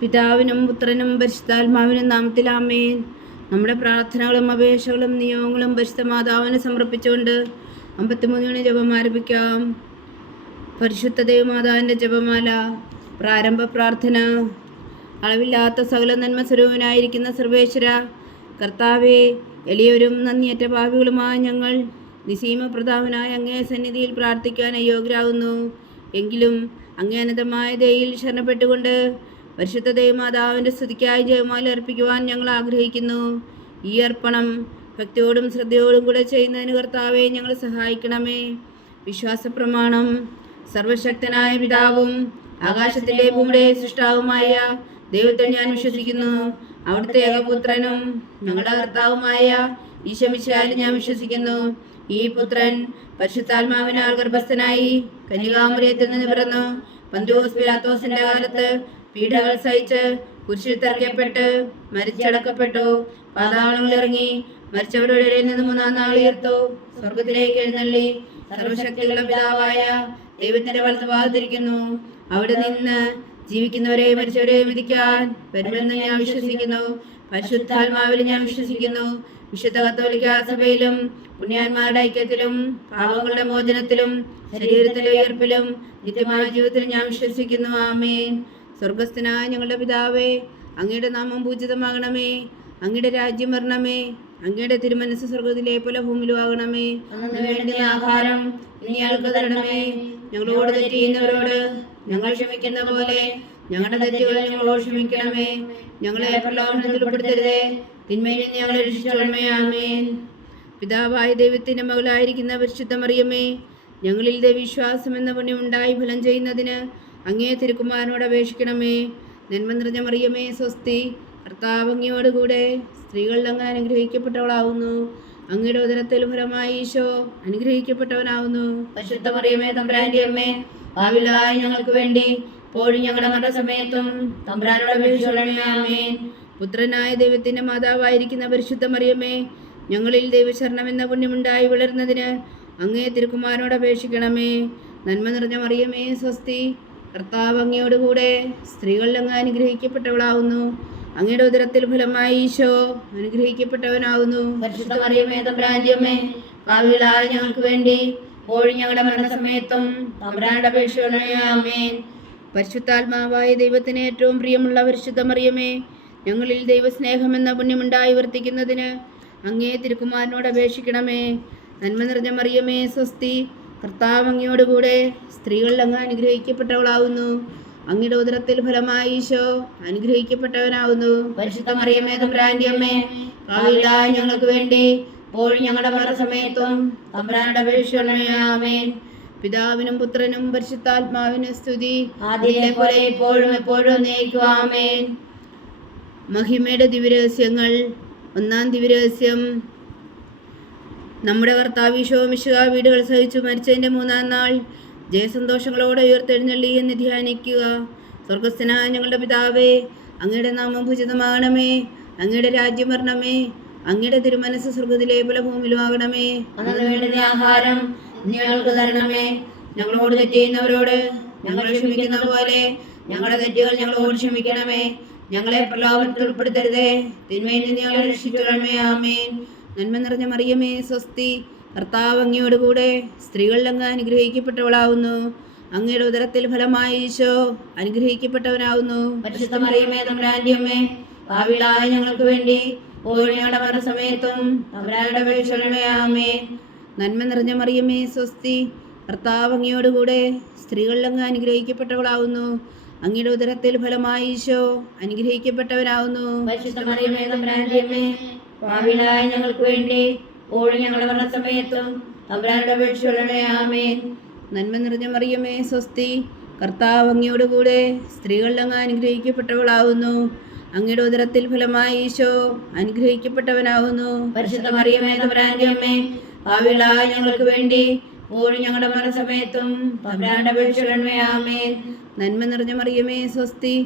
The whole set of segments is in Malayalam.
പിതാവിനും പുത്രനും പരിശുദ്ധാത്മാവിനും നാമത്തിൽ ആമേൻ. നമ്മുടെ പ്രാർത്ഥനകളും അപേക്ഷകളും നിയോഗങ്ങളും പരിശുദ്ധ മാതാവിന് സമർപ്പിച്ചുകൊണ്ട് 53 മണി ജപം ആരംഭിക്കാം. പരിശുദ്ധ ദേവമാതാവിൻ്റെ ജപമാല. പ്രാരംഭ പ്രാർത്ഥന. അളവില്ലാത്ത സകല നന്മ സ്വരൂപനായിരിക്കുന്ന സർവേശ്വര കർത്താവെ, എളിയവരും നന്ദിയറ്റ പാപികളുമായ ഞങ്ങൾ നിസീമ പ്രതാപനായ അങ്ങേ സന്നിധിയിൽ പ്രാർത്ഥിക്കാൻ അയോഗ്യരാകുന്നു. എങ്കിലും അങ്ങേ അനന്തമായ ദയയിൽ ശരണപ്പെട്ടുകൊണ്ട് പരിശുദ്ധ ദേവമാതാവിൻ്റെ സ്തുതിക്കായി ജപമാല അർപ്പിക്കുവാൻ ഞങ്ങൾ ആഗ്രഹിക്കുന്നു. ഈ അർപ്പണം ഭക്തിയോടും ശ്രദ്ധയോടും കൂടെ ചെയ്യുന്നതിന് കർത്താവെ ഞങ്ങൾ സഹായിക്കണമേ. വിശ്വാസ പ്രമാണം. സർവശക്തനായ പിതാവും ആകാശത്തിലെ ഭൂമിയുടെ സൃഷ്ടാവുമായ ദൈവത്തെ ഞാൻ വിശ്വസിക്കുന്നു. അവിടുത്തെ ഏകപുത്രനും ഞങ്ങളുടെ കർത്താവുമായ ഈശോ മിശിഹായിൽ ഞാൻ വിശ്വസിക്കുന്നു. ഈ പുത്രൻ പരിശുദ്ധാത്മാവിനാൽ ഗർഭസ്ഥനായി കന്യകാമറിയത്തിൽ നിന്ന് പിറന്നു. പന്തിയോസ് പിലാത്തോസിന്റെ കാലത്ത് പീഡകൾ സഹിച്ച് കുരിശിൽ തറയ്ക്കപ്പെട്ട് മരിച്ചടക്കപ്പെട്ടു. പാതാളങ്ങളിലിറങ്ങി മരിച്ചവരുടെ ഇടയിൽ നിന്ന് 3-ാം നാൾ ഉയർത്തു. സ്വർഗത്തിലേക്ക് എഴുന്നള്ളി സർവശക്തിയുള്ള പിതാവായ ദൈവത്തിന്റെ വലത്തുഭാഗത്തിരിക്കുന്നു. അവിടെ നിന്ന് ജീവിക്കുന്നവരെ മരിച്ചവരെ വിധിക്കാൻ വരുമെന്ന് ഞാൻ വിശ്വസിക്കുന്നു. പരിശുദ്ധാത്മാവിൽ ഞാൻ വിശ്വസിക്കുന്നു. വിശുദ്ധ കത്തോലിക്ക സഭയിലും പുണ്യാന്മാരുടെ ഐക്യത്തിലും പാപങ്ങളുടെ മോചനത്തിലും ശരീരത്തിലെ ഉയർപ്പിലും നിത്യമായ ജീവിതത്തിൽ ഞാൻ വിശ്വസിക്കുന്നു. ആമേൻ. സ്വർഗസ്ഥനായ ഞങ്ങളുടെ പിതാവേ, അങ്ങയുടെ നാമം പൂജിതമാകണമേ. അങ്ങയുടെ രാജ്യം വരണമേ. അങ്ങയുടെ തിരുമനസ് സ്വർഗത്തിലെ പോലെ ഭൂമിയിലും ആകണമേ. അന്ന് വേണ്ടുന്ന ആഹാരം ഇനി ഞങ്ങൾക്ക് തരണമേ. ഞങ്ങളോട് തെറ്റ് ചെയ്യുന്നവരോട് ഞങ്ങൾ ക്ഷമിക്കുന്ന പോലെ ഞങ്ങളുടെ തെറ്റുകൾ ഞങ്ങളോട് ക്ഷമിക്കണമേ. ഞങ്ങളെ പ്രലോഭനത്തിൽ ഉൾപ്പെടുത്തരുതേ, തിന്മയിൽ നിന്ന് ഞങ്ങളെ രക്ഷിച്ചോളണമേ. ആമേൻ. പിതാവായ ദൈവത്തിന്റെ മകളായിരിക്കുന്ന പരിശുദ്ധ മറിയമേ, ഞങ്ങളിൽ ദൈവവിശ്വാസം എന്ന പുണ്യം ഉണ്ടായി ഫലം ചെയ്യുന്നതിന് അങ്ങേ തിരുക്കുമാരനോട് അപേക്ഷിക്കണമേ. നന്മ നിറഞ്ഞ മറിയമേ, സ്വസ്തി. കർത്താവ് അങ്ങയോടുകൂടെ സ്ത്രീകളിൽ അങ്ങ് അനുഗ്രഹിക്കപ്പെട്ടവളാവുന്നു. അങ്ങയുടെ ഉദരത്തിൽ ഫലമായി ഈശോ അനുഗ്രഹിക്കപ്പെട്ടവനാവുന്നു. പരിശുദ്ധ മറിയമേ, തമ്പുരാന്റെ അമ്മേ, പാപികളായ ഞങ്ങൾക്ക് വേണ്ടി ഇപ്പോഴും ഞങ്ങളുടെ മരണസമയത്തും തമ്പുരാനോട് അപേക്ഷിച്ചുകൊള്ളണമേ. ആമേൻ. പുത്രനായ ദൈവത്തിന്റെ മാതാവായിരിക്കുന്ന പരിശുദ്ധ മറിയമേ, ഞങ്ങളിൽ ദൈവശരണം എന്ന പുണ്യമുണ്ടായി വളരുന്നതിന് അങ്ങേ തിരുക്കുമാരനോട് അപേക്ഷിക്കണമേ. നന്മ നിറഞ്ഞ മറിയമേ, സ്വസ്തി. കർത്താവ് അങ്ങയോടുകൂടെ സ്ത്രീകളിൽ അങ്ങ് അനുഗ്രഹിക്കപ്പെട്ടവളാവുന്നു. അങ്ങയുടെ ഉദരത്തിൽ ഫലമായി ഈശോ അനുഗ്രഹിക്കപ്പെട്ടവനാവുന്നു. പരിശുദ്ധ മറിയമേ, തമ്പുരാന്റെ അമ്മേ, പാപികളായ ഞങ്ങൾക്ക് വേണ്ടി ഇപ്പോഴും ഞങ്ങളുടെ മരണസമയത്തും തമ്പുരാനോട് അപേക്ഷിക്കണമേ. ആമേൻ. പരിശുദ്ധാത്മാവായ ദൈവത്തിന് ഏറ്റവും പ്രിയമുള്ള പരിശുദ്ധ മറിയമേ, ഞങ്ങളിൽ ദൈവസ്നേഹം എന്ന പുണ്യമുണ്ടായി വർത്തിക്കുന്നതിന് അങ്ങേ തിരുക്കുമാരനോട് അപേക്ഷിക്കണമേ. നന്മ നിറഞ്ഞ മറിയമേ, സ്വസ്തി. കർത്താവ് അങ്ങയോടുകൂടെ സ്ത്രീകളിൽ അങ്ങ് അനുഗ്രഹിക്കപ്പെട്ടവളാവുന്നു. അങ്ങയുടെ ഉദരത്തിൽ ഫലമായി ഈശോ അനുഗ്രഹിക്കപ്പെട്ടവനാവുന്നു. പരിശുദ്ധ മറിയമേ, തമ്പുരാന്റെ അമ്മേ, പാപികളായ ഞങ്ങൾക്ക് വേണ്ടി ഇപ്പോഴും ഞങ്ങളുടെ മരണസമയത്തും തമ്പുരാനോട് അപേക്ഷിക്കണമേ. ആമേൻ. പിതാവിനും പുത്രനും പരിശുദ്ധാത്മാവിനും സ്തുതി, ആദിയിലെ പോലെ ഇപ്പോഴും എപ്പോഴും എന്നേക്കും. ആമേൻ. മഹിമയുടെ ദിവ്യരഹസ്യങ്ങൾ. 1-ാം ദിവ്യരഹസ്യം. നമ്മുടെ കർത്താവ് ഈശോ മിശിഹാ വീടുകൾ സഹിച്ചു മരിച്ചതിൻ്റെ 3-ാം നാൾ ജയസന്തോഷങ്ങളോടെ ഉയർത്തെഴുന്നള്ളി എന്ന് ധ്യാനിക്കുക. സ്വർഗസ്ഥനായ ഞങ്ങളുടെ പിതാവേ, അങ്ങയുടെ നാമം പൂജിതമാകണമേ. അങ്ങയുടെ രാജ്യം വരണമേ. അങ്ങയുടെ തിരുമനസ് സ്വർഗത്തിലെ പോലെ ഭൂമിയിലും ആകണമേ. അന്ന് വേണ്ടുന്ന ആഹാരം ഞങ്ങൾക്ക് തരണമേ. ഞങ്ങളോട് തെറ്റ് ചെയ്യുന്നവരോട് ഞങ്ങൾ ക്ഷമിക്കുന്ന പോലെ ഞങ്ങളുടെ തെറ്റുകൾ ഞങ്ങളോട് ക്ഷമിക്കണമേ. ഞങ്ങളെ പ്രലോഭനത്തിൽ ഉൾപ്പെടുത്തരുതേ, തിന്മയിൽ നിന്ന് ഞങ്ങളെ രക്ഷിക്കണമേ. ആമേൻ. നന്മ നിറഞ്ഞ മറിയമേ, സ്വസ്തി. കർത്താവ് അങ്ങയോടുകൂടെ സ്ത്രീകളിൽ അങ്ങ് അനുഗ്രഹിക്കപ്പെട്ടവളാവുന്നു. അങ്ങയുടെ ഉദരത്തിൽ ഫലമായി ഈശോ അനുഗ്രഹിക്കപ്പെട്ടവനാവുന്നു. പരിശുദ്ധ മറിയമേ, തമ്പുരാന്റെ അമ്മേ, പാപികളായ ഞങ്ങൾക്ക് വേണ്ടി ഇപ്പോഴും ഞങ്ങളുടെ മരണസമയത്തും തമ്പുരാനോട് അപേക്ഷിക്കണമേ. ആമേൻ. നന്മ നിറഞ്ഞ മറിയമേ, സ്വസ്തി. കർത്താവ് അങ്ങയോടുകൂടെ സ്ത്രീകളിൽ അങ്ങ് അനുഗ്രഹിക്കപ്പെട്ടവളാവുന്നു. അങ്ങയുടെ ഉദരത്തിൽ ഫലമായി ഈശോ അനുഗ്രഹിക്കപ്പെട്ടവനാവുന്നു. പരിശുദ്ധ മറിയമേ, തമ്പുരാന്റെ അമ്മേ, പാപികളായ ഞങ്ങൾക്ക് വേണ്ടി ഇപ്പോഴും ഞങ്ങളുടെ മരണസമയത്തും തമ്പുരാനോട് അപേക്ഷിക്കണമേ. ആമേൻ. നന്മ നിറഞ്ഞ മറിയമേ, സ്വസ്തി. കർത്താവ് അങ്ങയോടുകൂടെ സ്ത്രീകളിൽ അങ്ങ് അനുഗ്രഹിക്കപ്പെട്ടവളാവുന്നു. അങ്ങയുടെ ഉദരത്തിൽ ഫലമായി ഈശോ അനുഗ്രഹിക്കപ്പെട്ടവനാവുന്നു. പരിശുദ്ധ മറിയമേ, തമ്പുരാന്റെ അമ്മേ, പാപികളായ ഞങ്ങൾക്ക് വേണ്ടി ഇപ്പോഴും ഞങ്ങളുടെ മരണസമയത്തും തമ്പുരാനോട് അപേക്ഷിക്കണമേ. ആമേൻ. നന്മ നിറഞ്ഞ മറിയമേ, സ്വസ്തി.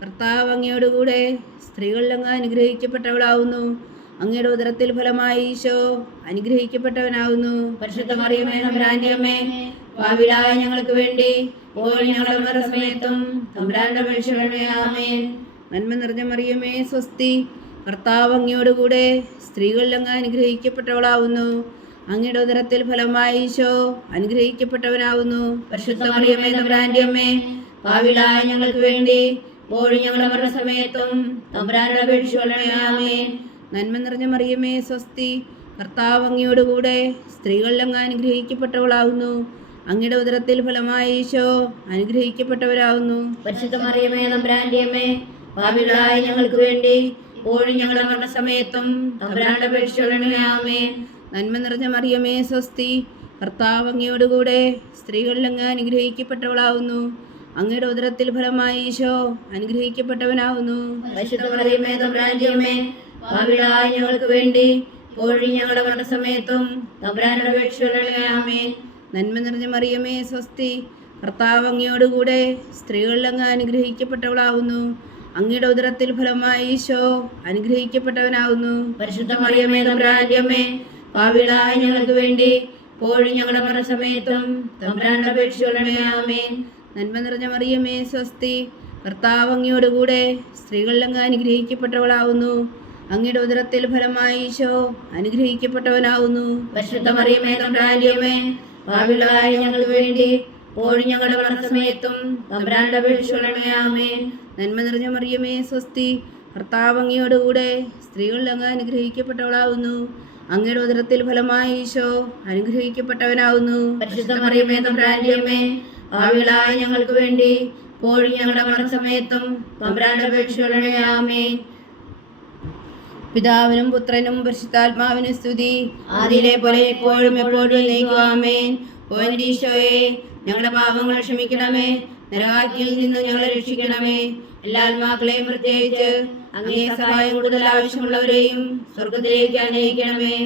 കർത്താവ് അങ്ങയോടുകൂടെ സ്ത്രീകളിൽ അങ്ങ് അനുഗ്രഹിക്കപ്പെട്ടവളാവുന്നു. അങ്ങയുടെ ഉദരത്തിൽ ഫലമായി ഈശോ അനുഗ്രഹിക്കപ്പെട്ടവനാവുന്നു. പരിശുദ്ധ മറിയമേ, തമ്പുരാന്റെ അമ്മേ, പാപികളായ ഞങ്ങൾക്ക് വേണ്ടി ഇപ്പോഴും ഞങ്ങളുടെ മരണസമയത്തും തമ്പുരാനോട് അപേക്ഷിക്കണമേ. ആമേൻ. നന്മ നിറഞ്ഞ മറിയമേ സ്വസ്തി, കർത്താവ് അങ്ങയോടുകൂടെ സ്ത്രീകളിൽ അങ്ങ് അനുഗ്രഹിക്കപ്പെട്ടവളാവുന്നു. അങ്ങയുടെ ഉദരത്തിൽ ഫലമായി ഈശോ അനുഗ്രഹിക്കപ്പെട്ടവനാവുന്നു. പരിശുദ്ധ മറിയമേ തമ്പുരാന്റെ അമ്മേ, പാപികളായ ഞങ്ങൾക്ക് വേണ്ടി ഇപ്പോഴും ഞങ്ങളുടെ മരണസമയത്തും തമ്പുരാനോട് അപേക്ഷിച്ചുകൊള്ളണമേ. ആമേൻ. നന്മ നിറഞ്ഞ മറിയമേ സ്വസ്തി, കർത്താവ് അങ്ങയോടുകൂടെ സ്ത്രീകളിൽ അങ്ങ് അനുഗ്രഹിക്കപ്പെട്ടവളാവുന്നു. അങ്ങയുടെ ഉദരത്തിൽ ഫലമായി ഈശോ അനുഗ്രഹിക്കപ്പെട്ടവരാവുന്നു. പരിശുദ്ധ മറിയമേ തമ്പുരാന്റെ അമ്മേ, പാപികളായ ഞങ്ങൾക്ക് വേണ്ടി ഇപ്പോഴും ഞങ്ങളുടെ മരണസമയത്തും തമ്പുരാനോട് അപേക്ഷിച്ചുകൊള്ളണമേ. ആമേൻ. നന്മ നിറഞ്ഞ മറിയമേ സ്വസ്തി, കർത്താവ് അങ്ങയോടുകൂടെ സ്ത്രീകളിൽ അങ്ങ് അനുഗ്രഹിക്കപ്പെട്ടവളാവുന്നു. അങ്ങയുടെ ഉദരത്തിൽ ഫലമായി ഈശോ അനുഗ്രഹിക്കപ്പെട്ടവനാവുന്നു. പരിശുദ്ധ മറിയമേ തമ്പുരാന്റെ അമ്മേ, പാപികളായ ഞങ്ങൾക്ക് വേണ്ടി ഇപ്പോഴും ഞങ്ങളുടെ മരണസമയത്തും തമ്പുരാനോട് അപേക്ഷിച്ചുകൊള്ളണമേ. ആമേൻ. നന്മ നിറഞ്ഞ മറിയമേ സ്വസ്തി, കർത്താവ് അങ്ങയോടുകൂടെ സ്ത്രീകളിൽ അങ്ങ് അനുഗ്രഹിക്കപ്പെട്ടവളാവുന്നു. അങ്ങയുടെ ഉദരത്തിൽ ഫലമായി ഈശോ അനുഗ്രഹിക്കപ്പെട്ടവനാവുന്നു. പരിശുദ്ധ മറിയമേ തമ്പുരാന്റെ അമ്മേ, പാപികളായ ഞങ്ങൾക്ക് വേണ്ടി ഇപ്പോഴും ഞങ്ങളുടെ മരണസമയത്തും തമ്പുരാനോട് അപേക്ഷിച്ചുകൊള്ളണമേ. ആമേൻ. നന്മ നിറഞ്ഞ മറിയമേ സ്വസ്തി, കർത്താവ് അങ്ങയോടുകൂടെ സ്ത്രീകളിൽ അങ്ങ് അനുഗ്രഹിക്കപ്പെട്ടവളാവുന്നു. അങ്ങയുടെ ഉദരത്തിൽ ഫലമായി ഈശോ അനുഗ്രഹിക്കപ്പെട്ടവനാവുന്നു. പരിശുദ്ധ മറിയമേ തമ്പുരാന്റെ അമ്മേ, പാപികളായ ഞങ്ങൾക്ക് വേണ്ടി ഇപ്പോഴും ഞങ്ങളുടെ മരണസമയത്തും തമ്പുരാനോട് അപേക്ഷിച്ചുകൊള്ളണമേ. ആമേൻ. നന്മ നിറഞ്ഞ മറിയമേ സ്വസ്തി, കർത്താവ് അങ്ങയോടുകൂടെ സ്ത്രീകളിൽ അങ്ങ് അനുഗ്രഹിക്കപ്പെട്ടവളാവുന്നു. അങ്ങയുടെ ഉദരത്തിൽ ഫലമായി ഈശോ അനുഗ്രഹിക്കപ്പെട്ടവനാവുന്നു. പരിശുദ്ധ മറിയമേ തമ്പുരാന്റെ അമ്മേ, പാപികളായ ഞങ്ങൾക്ക് വേണ്ടി ഇപ്പോഴും ഞങ്ങളുടെ മരണസമയത്തും തമ്പുരാനോട് അപേക്ഷിച്ചുകൊള്ളണമേ. ആമേൻ. പിതാവിനും പുത്രനും പരിശുദ്ധാത്മാവിനും സ്തുതി, ആദിയിലെ പോലെ എപ്പോഴും എപ്പോഴും എന്നേക്കും. ആമേൻ. ഓ എൻ്റെ ഈശോയെ, ഞങ്ങളുടെ പാപങ്ങൾ ക്ഷമിക്കണമേ, നരകാഗ്നിയിൽ നിന്ന് ഞങ്ങളെ രക്ഷിക്കണമേ. എല്ലാ ആത്മാക്കളെയും പ്രത്യേകിച്ച് അങ്ങേ സഹായം കൂടുതൽ ആവശ്യമുള്ളവരെയും സ്വർഗത്തിലേക്ക് അനയിക്കണമേ.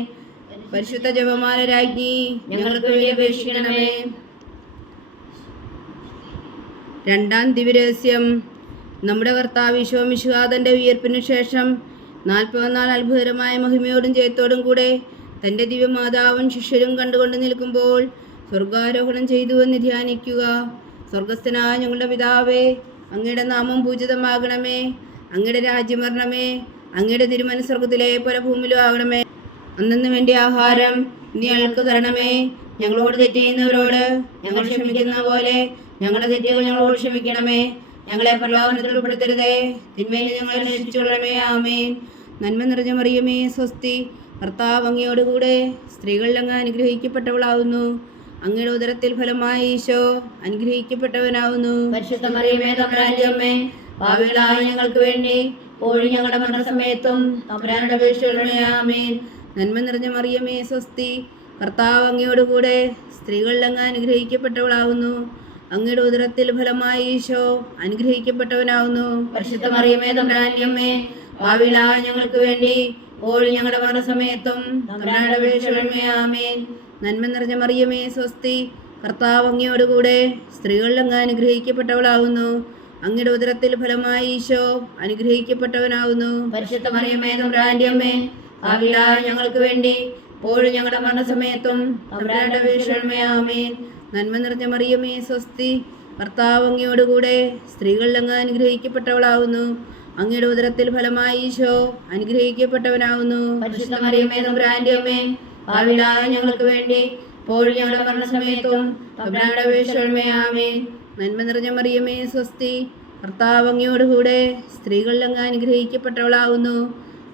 പരിശുദ്ധ ജപമാല രാജ്ഞി, ഞങ്ങൾക്ക് വേണ്ടി അപേക്ഷിക്കണമേ. രണ്ടാം ദിവ്യരഹസ്യം. നമ്മുടെ കർത്താവ് ഈശോ മിശിഹാ തൻ്റെ ഉയർപ്പിനു ശേഷം 40 നാൾ അത്ഭുതകരമായ മഹിമയോടും ജയത്തോടും കൂടെ തൻ്റെ ദിവ്യമാതാവും ശിഷ്യരും കണ്ടുകൊണ്ട് നിൽക്കുമ്പോൾ സ്വർഗാരോഹണം ചെയ്തു എന്ന് ധ്യാനിക്കുക. സ്വർഗസ്ഥനായ ഞങ്ങളുടെ പിതാവേ, അങ്ങയുടെ നാമം പൂജിതമാകണമേ. അങ്ങയുടെ രാജ്യം വരണമേ. അങ്ങയുടെ തിരുമനസ്സ് സ്വർഗത്തിലെ പോലെ ഭൂമിയിലും ആകണമേ. അന്നു വേണ്ടി ആഹാരം നീ ഞങ്ങൾക്ക് തരണമേ. ഞങ്ങളോട് തെറ്റ് ചെയ്യുന്നവരോട് ഞങ്ങൾ ക്ഷമിക്കുന്ന പോലെ ഞങ്ങളുടെ തെറ്റുകൾ ഞങ്ങളോട് ക്ഷമിക്കണമേ. ഞങ്ങളെ പ്രലോഭനത്തിൽ ഉൾപ്പെടുത്തരുതേ, തിന്മയിൽ ഞങ്ങളെ രക്ഷിച്ചുകൊള്ളണമേ. ആമേൻ. നന്മ നിറഞ്ഞ മറിയമേ സ്വസ്തി, കർത്താവ് അങ്ങയോടുകൂടെ സ്ത്രീകളിൽ അങ്ങ് അനുഗ്രഹിക്കപ്പെട്ടവളാവുന്നു. അങ്ങയുടെ ഉദരത്തിൽ ഫലമായി ഈശോ അനുഗ്രഹിക്കപ്പെട്ടവനാവുന്നു. പരിശുദ്ധ മറിയമേ തമ്പുരാന്റെ അമ്മേ, പാപികളായ ഞങ്ങൾക്ക് വേണ്ടി ഇപ്പോഴും ഞങ്ങളുടെ മരണസമയത്തും തമ്പുരാനോട് അപേക്ഷിച്ചുകൊള്ളണമേ. ആമേൻ. നന്മ നിറഞ്ഞ മറിയമേ സ്വസ്തി, കർത്താവ് അങ്ങയോടുകൂടെ സ്ത്രീകളിൽ അങ്ങ് അനുഗ്രഹിക്കപ്പെട്ടവളാവുന്നു. അങ്ങയുടെ ഉദരത്തിൽ ഫലമായി ഈശോ അനുഗ്രഹിക്കപ്പെട്ടവനാവുന്നു. പരിശുദ്ധ മറിയമേ തമ്പുരാന്റെ അമ്മേ, പാപികളായ ഞങ്ങൾക്ക് വേണ്ടി ഇപ്പോഴും ഞങ്ങളുടെ മരണസമയത്തും തമ്പുരാനോട് അപേക്ഷിച്ചുകൊള്ളണമേ. ആമേൻ. നന്മ നിറഞ്ഞ മറിയമേ സ്വസ്തി, കർത്താവ് അങ്ങയോടുകൂടെ സ്ത്രീകളിൽ അങ്ങ് അനുഗ്രഹിക്കപ്പെട്ടവളാവുന്നു. അങ്ങയുടെ ഉദരത്തിൽ ഫലമായി ഈശോ അനുഗ്രഹിക്കപ്പെട്ടവനാവുന്നു. പരിശുദ്ധ മറിയമേ തമ്പുരാന്റെ അമ്മേ, പാപികളായ ഞങ്ങൾക്ക് വേണ്ടി ഇപ്പോഴും ഞങ്ങളുടെ മരണസമയത്തും തമ്പുരാനോട് അപേക്ഷിച്ചുകൊള്ളണമേ. ആമേൻ. നന്മ നിറഞ്ഞ മറിയമേ സ്വസ്തി, കർത്താവ് അങ്ങയോടുകൂടെ സ്ത്രീകളിൽ അങ്ങ് അനുഗ്രഹിക്കപ്പെട്ടവളാവുന്നു. അങ്ങയുടെ ഉദരത്തിൽ ഫലമായി ഈശോ അനുഗ്രഹിക്കപ്പെട്ടവനാവുന്നു. പരിശുദ്ധ മറിയമേ തമ്പുരാന്റെ അമ്മേ, പാപികളായ ഞങ്ങൾക്ക് വേണ്ടി ഇപ്പോഴും ഞങ്ങളുടെ മരണസമയത്തും തമ്പുരാനോട് അപേക്ഷിച്ചുകൊള്ളണമേ. ആമേൻ. നന്മ നിറഞ്ഞ മറിയമേ സ്വസ്തി, കർത്താവ് അങ്ങയോടുകൂടെ സ്ത്രീകളിൽ അങ്ങ് അനുഗ്രഹിക്കപ്പെട്ടവളാവുന്നു.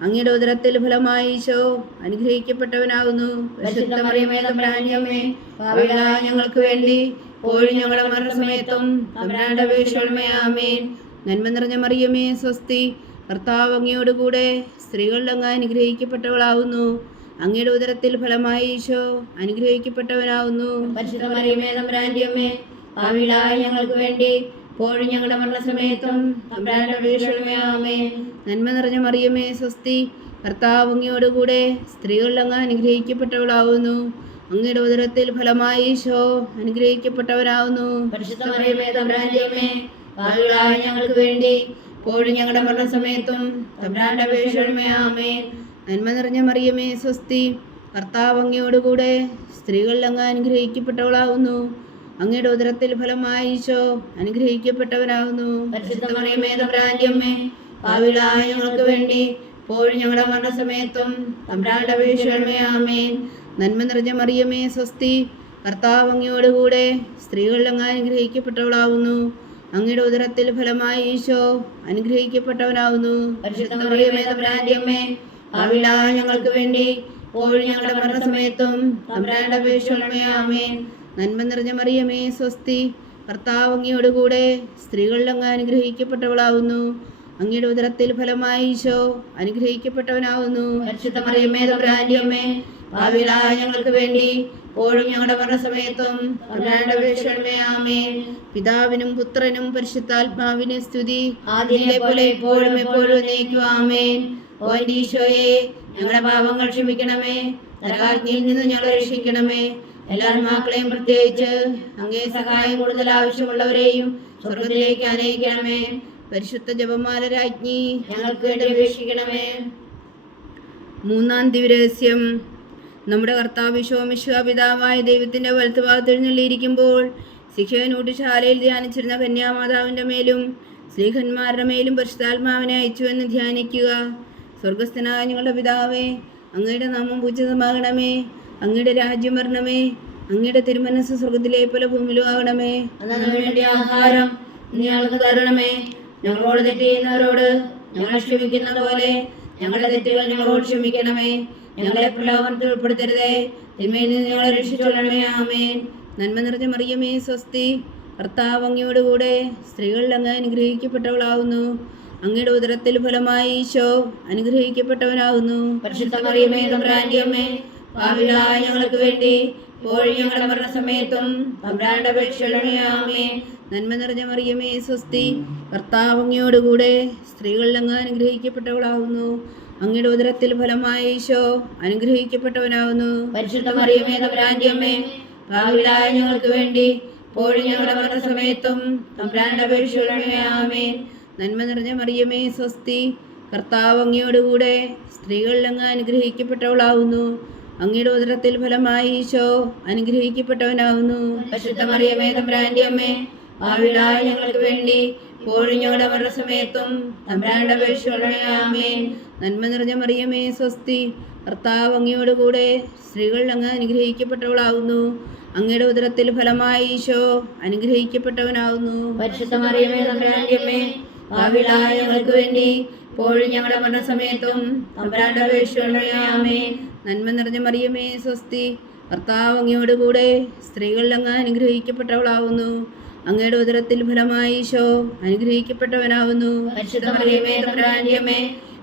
അങ്ങയുടെ ഉദരത്തിൽ ഫലമായി ഈശോ അനുഗ്രഹിക്കപ്പെട്ടവനാവുന്നു. പരിശുദ്ധ മറിയമേ തമ്പുരാന്റെ അമ്മേ, പാപികളായ ഞങ്ങൾക്ക് വേണ്ടി ഇപ്പോഴും ഞങ്ങളുടെ മരണസമയത്തും തമ്പുരാനോട് അപേക്ഷിച്ചുകൊള്ളണമേ. ആമേൻ. നന്മ നിറഞ്ഞ മറിയമേ സ്വസ്തി, കർത്താവ് അങ്ങയോടുകൂടെ സ്ത്രീകളിൽ അങ്ങ് അനുഗ്രഹിക്കപ്പെട്ടവളാവുന്നു. അങ്ങയുടെ ഉദരത്തിൽ ഫലമായി ഈശോ അനുഗ്രഹിക്കപ്പെട്ടവനാവുന്നു. പരിശുദ്ധ മറിയമേ തമ്പുരാന്റെ അമ്മേ, പാപികളായ ഞങ്ങൾക്ക് വേണ്ടി ഇപ്പോഴും ഞങ്ങളുടെ മരണസമയത്തും തമ്പുരാനോട് അപേക്ഷിച്ചുകൊള്ളണമേ. ആമേൻ. നന്മ നിറഞ്ഞ മറിയമേ സ്വസ്തി, കർത്താവ് അങ്ങയോടുകൂടെ സ്ത്രീകളിൽ അങ്ങ് അനുഗ്രഹിക്കപ്പെട്ടവളാവുന്നു. അങ്ങയുടെ ഉദരത്തിൽ ഫലമായി ഈശോ അനുഗ്രഹിക്കപ്പെട്ടവരാവുന്നു. പരിശുദ്ധ മറിയമേ തമ്പുരാന്റെ അമ്മേ, പാപികളായ ഞങ്ങൾക്ക് വേണ്ടി ഇപ്പോഴും ഞങ്ങളുടെ മരണസമയത്തും തമ്പുരാനോട് അപേക്ഷിച്ചുകൊള്ളണമേ. ആമേൻ. നന്മ നിറഞ്ഞ മറിയമേ സ്വസ്തി, കർത്താവ് അങ്ങയോടുകൂടെ സ്ത്രീകളിൽ അങ്ങ് അനുഗ്രഹിക്കപ്പെട്ടവളാവുന്നു. അങ്ങയുടെ ഉദരത്തിൽ ഫലമായി ഈശോ അനുഗ്രഹിക്കപ്പെട്ടവനാകുന്നു. പരിശുദ്ധ മറിയമേ തമ്പുരാന്റെ അമ്മേ, പാപികളായ ഞങ്ങൾക്ക് വേണ്ടി ഇപ്പോഴും ഞങ്ങളുടെ മരണസമയത്തും തമ്പുരാന്റെ അപേക്ഷിക്കണമേ. ആമേൻ. നന്മ നിറഞ്ഞ മറിയമേ സ്വസ്തി, കർത്താവ് അങ്ങയോടുകൂടെ സ്ത്രീകളിൽ അങ്ങ് അനുഗ്രഹിക്കപ്പെട്ടവളാവുന്നു. അങ്ങയുടെ ഉദരത്തിൽ ഫലമായി ഈശോ അനുഗ്രഹിക്കപ്പെട്ടവനാവുന്നു. പരിശുദ്ധ മറിയമേ തമ്പുരാന്റെ അമ്മേ, പാപികളായ ഞങ്ങൾക്ക് വേണ്ടി ഇപ്പോഴും ഞങ്ങളുടെ മരണസമയത്തും തമ്പുരാന്റെ അപേക്ഷിക്കണമേ. ആമേൻ. നന്മ നിറഞ്ഞ മറിയമേ സ്വസ്തി, കർത്താവ് അങ്ങയോടുകൂടെ സ്ത്രീകളിൽ അങ്ങ് അനുഗ്രഹിക്കപ്പെട്ടവളാവുന്നു. അങ്ങയുടെ ഉദരത്തിൽ ഫലമായി ഈശോ അനുഗ്രഹിക്കപ്പെട്ടവനാവുന്നു. പരിശുദ്ധ മറിയമേ തമ്പുരാന്റെ അമ്മേ, പാപികളായ ഞങ്ങൾക്ക് വേണ്ടി ഇപ്പോഴും ഞങ്ങളുടെ മരണസമയത്തും തമ്പുരാന്റെ അപേക്ഷിക്കണമേ. ആമേൻ. പിതാവിനും പുത്രനും പരിശുദ്ധാത്മാവിനും സ്തുതി, ആദിയിലെ പോലെ ഇപ്പോഴും എപ്പോഴും എന്നേക്കും. ആമേൻ. ഓ എൻ്റെ ഈശോയെ, ഞങ്ങളുടെ പാപങ്ങൾ ക്ഷമിക്കണമേ, നരകാഗ്നിയിൽ നിന്ന് ഞങ്ങളെ രക്ഷിക്കണമേ. എല്ലാ ആത്മാക്കളെയും പ്രത്യേകിച്ച് അങ്ങേ സഹായം കൂടുതൽ ആവശ്യമുള്ളവരെയും സ്വർഗത്തിലേക്ക് അനയിക്കണമേ. പരിശുദ്ധ ജപമാല രാജ്ഞി ഞങ്ങൾക്ക് വേണ്ടി അപേക്ഷിക്കണമേ. മൂന്നാം ദിവരഹസ്യം. നമ്മുടെ കർത്താവ് ഈശോ മിശിഹാ പിതാവായ ദൈവത്തിൻ്റെ വലത്തുഭാഗത്ത് എഴുന്നള്ളിയിരിക്കുമ്പോൾ ശിക്ഷകനൂട്ടുശാലയിൽ ധ്യാനിച്ചിരുന്ന കന്യാമാതാവിൻ്റെ മേലും സ്ലീഹന്മാരുടെ മേലും പരിശുദ്ധാത്മാവിനെ അയച്ചുവെന്ന് ധ്യാനിക്കുക. സ്വർഗസ്ഥനായ ഞങ്ങളുടെ പിതാവേ, അങ്ങയുടെ നാമം പൂജിതമാകണമേ. അങ്ങയുടെ രാജ്യം വരണമേ. അങ്ങയുടെ തിരുമനസ്സ് സ്വർഗത്തിലെ പോലെ ഭൂമിയിലും ആകണമേ. അന്നു വേണ്ടി ആഹാരം നീ ഞങ്ങൾക്ക് തരണമേ. ഞങ്ങളോട് തെറ്റ് ചെയ്യുന്നവരോട് ഞങ്ങൾ ക്ഷമിക്കുന്ന പോലെ ഞങ്ങളുടെ തെറ്റുകൾ ഞങ്ങളോട് ക്ഷമിക്കണമേ. ഞങ്ങളെ പ്രലോഭനത്തിൽ ഉൾപ്പെടുത്തരുതേ, തിന്മയിൽ നിന്ന് ഞങ്ങളെ രക്ഷിച്ചുകൊള്ളണമേ. ആമേൻ. നന്മ നിറഞ്ഞ മറിയമേ സ്വസ്തി, കർത്താവ് അങ്ങയോടുകൂടെ സ്ത്രീകളിൽ അങ്ങ് അനുഗ്രഹിക്കപ്പെട്ടവളാവുന്നു. അങ്ങയുടെ ഉദരത്തിൽ ഫലമായി ഈശോ അനുഗ്രഹിക്കപ്പെട്ടവനാവുന്നു. പരിശുദ്ധ മറിയമേ തമ്പുരാന്റെ അമ്മേ, പാപികളായ ഞങ്ങൾക്ക് വേണ്ടി ഇപ്പോഴും ഞങ്ങളുടെ മരണസമയത്തും തമ്പുരാന്റെ അപേക്ഷിക്കണമേ. ആമേൻ. നന്മ നിറഞ്ഞ മറിയമേ സ്വസ്തി, കർത്താവ് അങ്ങയോടുകൂടെ സ്ത്രീകളിൽ അങ്ങ് അനുഗ്രഹിക്കപ്പെട്ടവളാവുന്നു. അങ്ങയുടെ ഉദരത്തിൽ ഫലമായി ഈശോ അനുഗ്രഹിക്കപ്പെട്ടവനാവുന്നു. പരിശുദ്ധ മറിയമേ തമ്പുരാന്റെ അമ്മേ, പാപികളായ ഞങ്ങൾക്ക് വേണ്ടി ഇപ്പോഴും ഞങ്ങളുടെ മരണസമയത്തും തമ്പുരാന്റെ അപേക്ഷിക്കണമേ. ആമേൻ. നന്മ നിറഞ്ഞ മറിയമേ സ്വസ്തി, കർത്താവ് അങ്ങയോടുകൂടെ സ്ത്രീകളിൽ അങ്ങ് അനുഗ്രഹിക്കപ്പെട്ടവളാവുന്നു. അങ്ങയുടെ ഉദരത്തിൽ ഫലമായി ഈശോ അനുഗ്രഹിക്കപ്പെട്ടവനാവുന്നു. പരിശുദ്ധ മറിയമേ തമ്പുരാന്റെ അമ്മേ, പാപികളായ ഞങ്ങൾക്ക് വേണ്ടി ഇപ്പോഴും ഞങ്ങളുടെ മരണസമയത്തും തമ്പുരാന്റെ അപേക്ഷിക്കണമേ. ആമേൻ. നന്മ നിറഞ്ഞ മറിയമേ സ്വസ്തി, കർത്താവ് അങ്ങയോടുകൂടെ സ്ത്രീകളിൽ അങ്ങ് അനുഗ്രഹിക്കപ്പെട്ടവളാവുന്നു. അങ്ങയുടെ ഉദരത്തിൽ ഫലമായി ഈശോ അനുഗ്രഹിക്കപ്പെട്ടവനാവുന്നു. പരിശുദ്ധ മറിയമേ തമ്പുരാന്റെ അമ്മേ, പാപികളായ ഞങ്ങൾക്ക് വേണ്ടി ഇപ്പോഴും ഞങ്ങളുടെ മരണസമയത്തും തമ്പുരാന്റെ അപേക്ഷിക്കണമേ. ആമേൻ. നന്മ നിറഞ്ഞ മറിയമേ സ്വസ്തി, കർത്താവ് അങ്ങയോടുകൂടെ സ്ത്രീകളിൽ അങ്ങ് അനുഗ്രഹിക്കപ്പെട്ടവളാവുന്നു. അങ്ങയുടെ ഉദരത്തിൽ ഫലമായി ഈശോ അനുഗ്രഹിക്കപ്പെട്ടവനാവുന്നു. പരിശുദ്ധ മറിയമേ തമ്പുരാന്റെ അമ്മേ,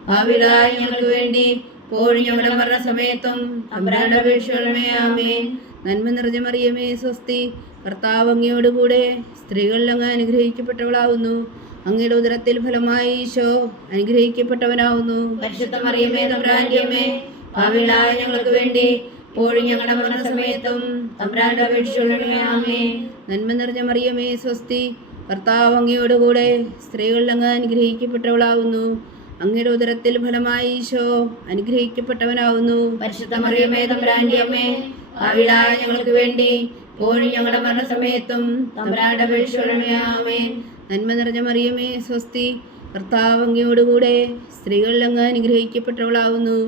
പാപികളായ ഞങ്ങൾക്ക് വേണ്ടി ഇപ്പോഴും ഞങ്ങളുടെ മരണസമയത്തും തമ്പുരാന്റെ അപേക്ഷിക്കണമേ. ആമേൻ. നന്മ നിറഞ്ഞ മറിയമേ സ്വസ്തി, കർത്താവ് അങ്ങയോടുകൂടെ സ്ത്രീകളിൽ അങ്ങ് അനുഗ്രഹിക്കപ്പെട്ടവളാവുന്നു. അങ്ങയുടെ ഉദരത്തിൽ ഫലമായി ഈശോ അനുഗ്രഹിക്കപ്പെട്ടവനാവുന്നു. പരിശുദ്ധ മറിയമേ തമ്പുരാന്റെ അമ്മേ, പാപികളായ ഞങ്ങൾക്ക് വേണ്ടി ഇപ്പോഴും ഞങ്ങളുടെ മരണസമയത്തും തമ്പുരാന്റെ അപേക്ഷിക്കണമേ. ആമേൻ. നന്മ നിറഞ്ഞ മറിയമേ സ്വസ്തി, കർത്താവ് അങ്ങയോടുകൂടെ സ്ത്രീകളിൽ അങ്ങ് അനുഗ്രഹിക്കപ്പെട്ടവളാവുന്നു. അങ്ങയുടെ ഉദരത്തിൽ ഫലമായി ഈശോ അനുഗ്രഹിക്കപ്പെട്ടവനാവുന്നു. പരിശുദ്ധ മറിയമേ തമ്പുരാന്റെ അമ്മേ, പാപികളായ ഞങ്ങൾക്ക് വേണ്ടി ഇപ്പോഴും ഞങ്ങളുടെ മരണസമയത്തും തമ്പുരാന്റെ അപേക്ഷിക്കണമേ. ആമേൻ. നന്മ നിറഞ്ഞ മറിയമേ സ്വസ്തി, കർത്താവ് അങ്ങയോടുകൂടെ സ്ത്രീകളിൽ അങ്ങ് അനുഗ്രഹിക്കപ്പെട്ടവളാവുന്നു.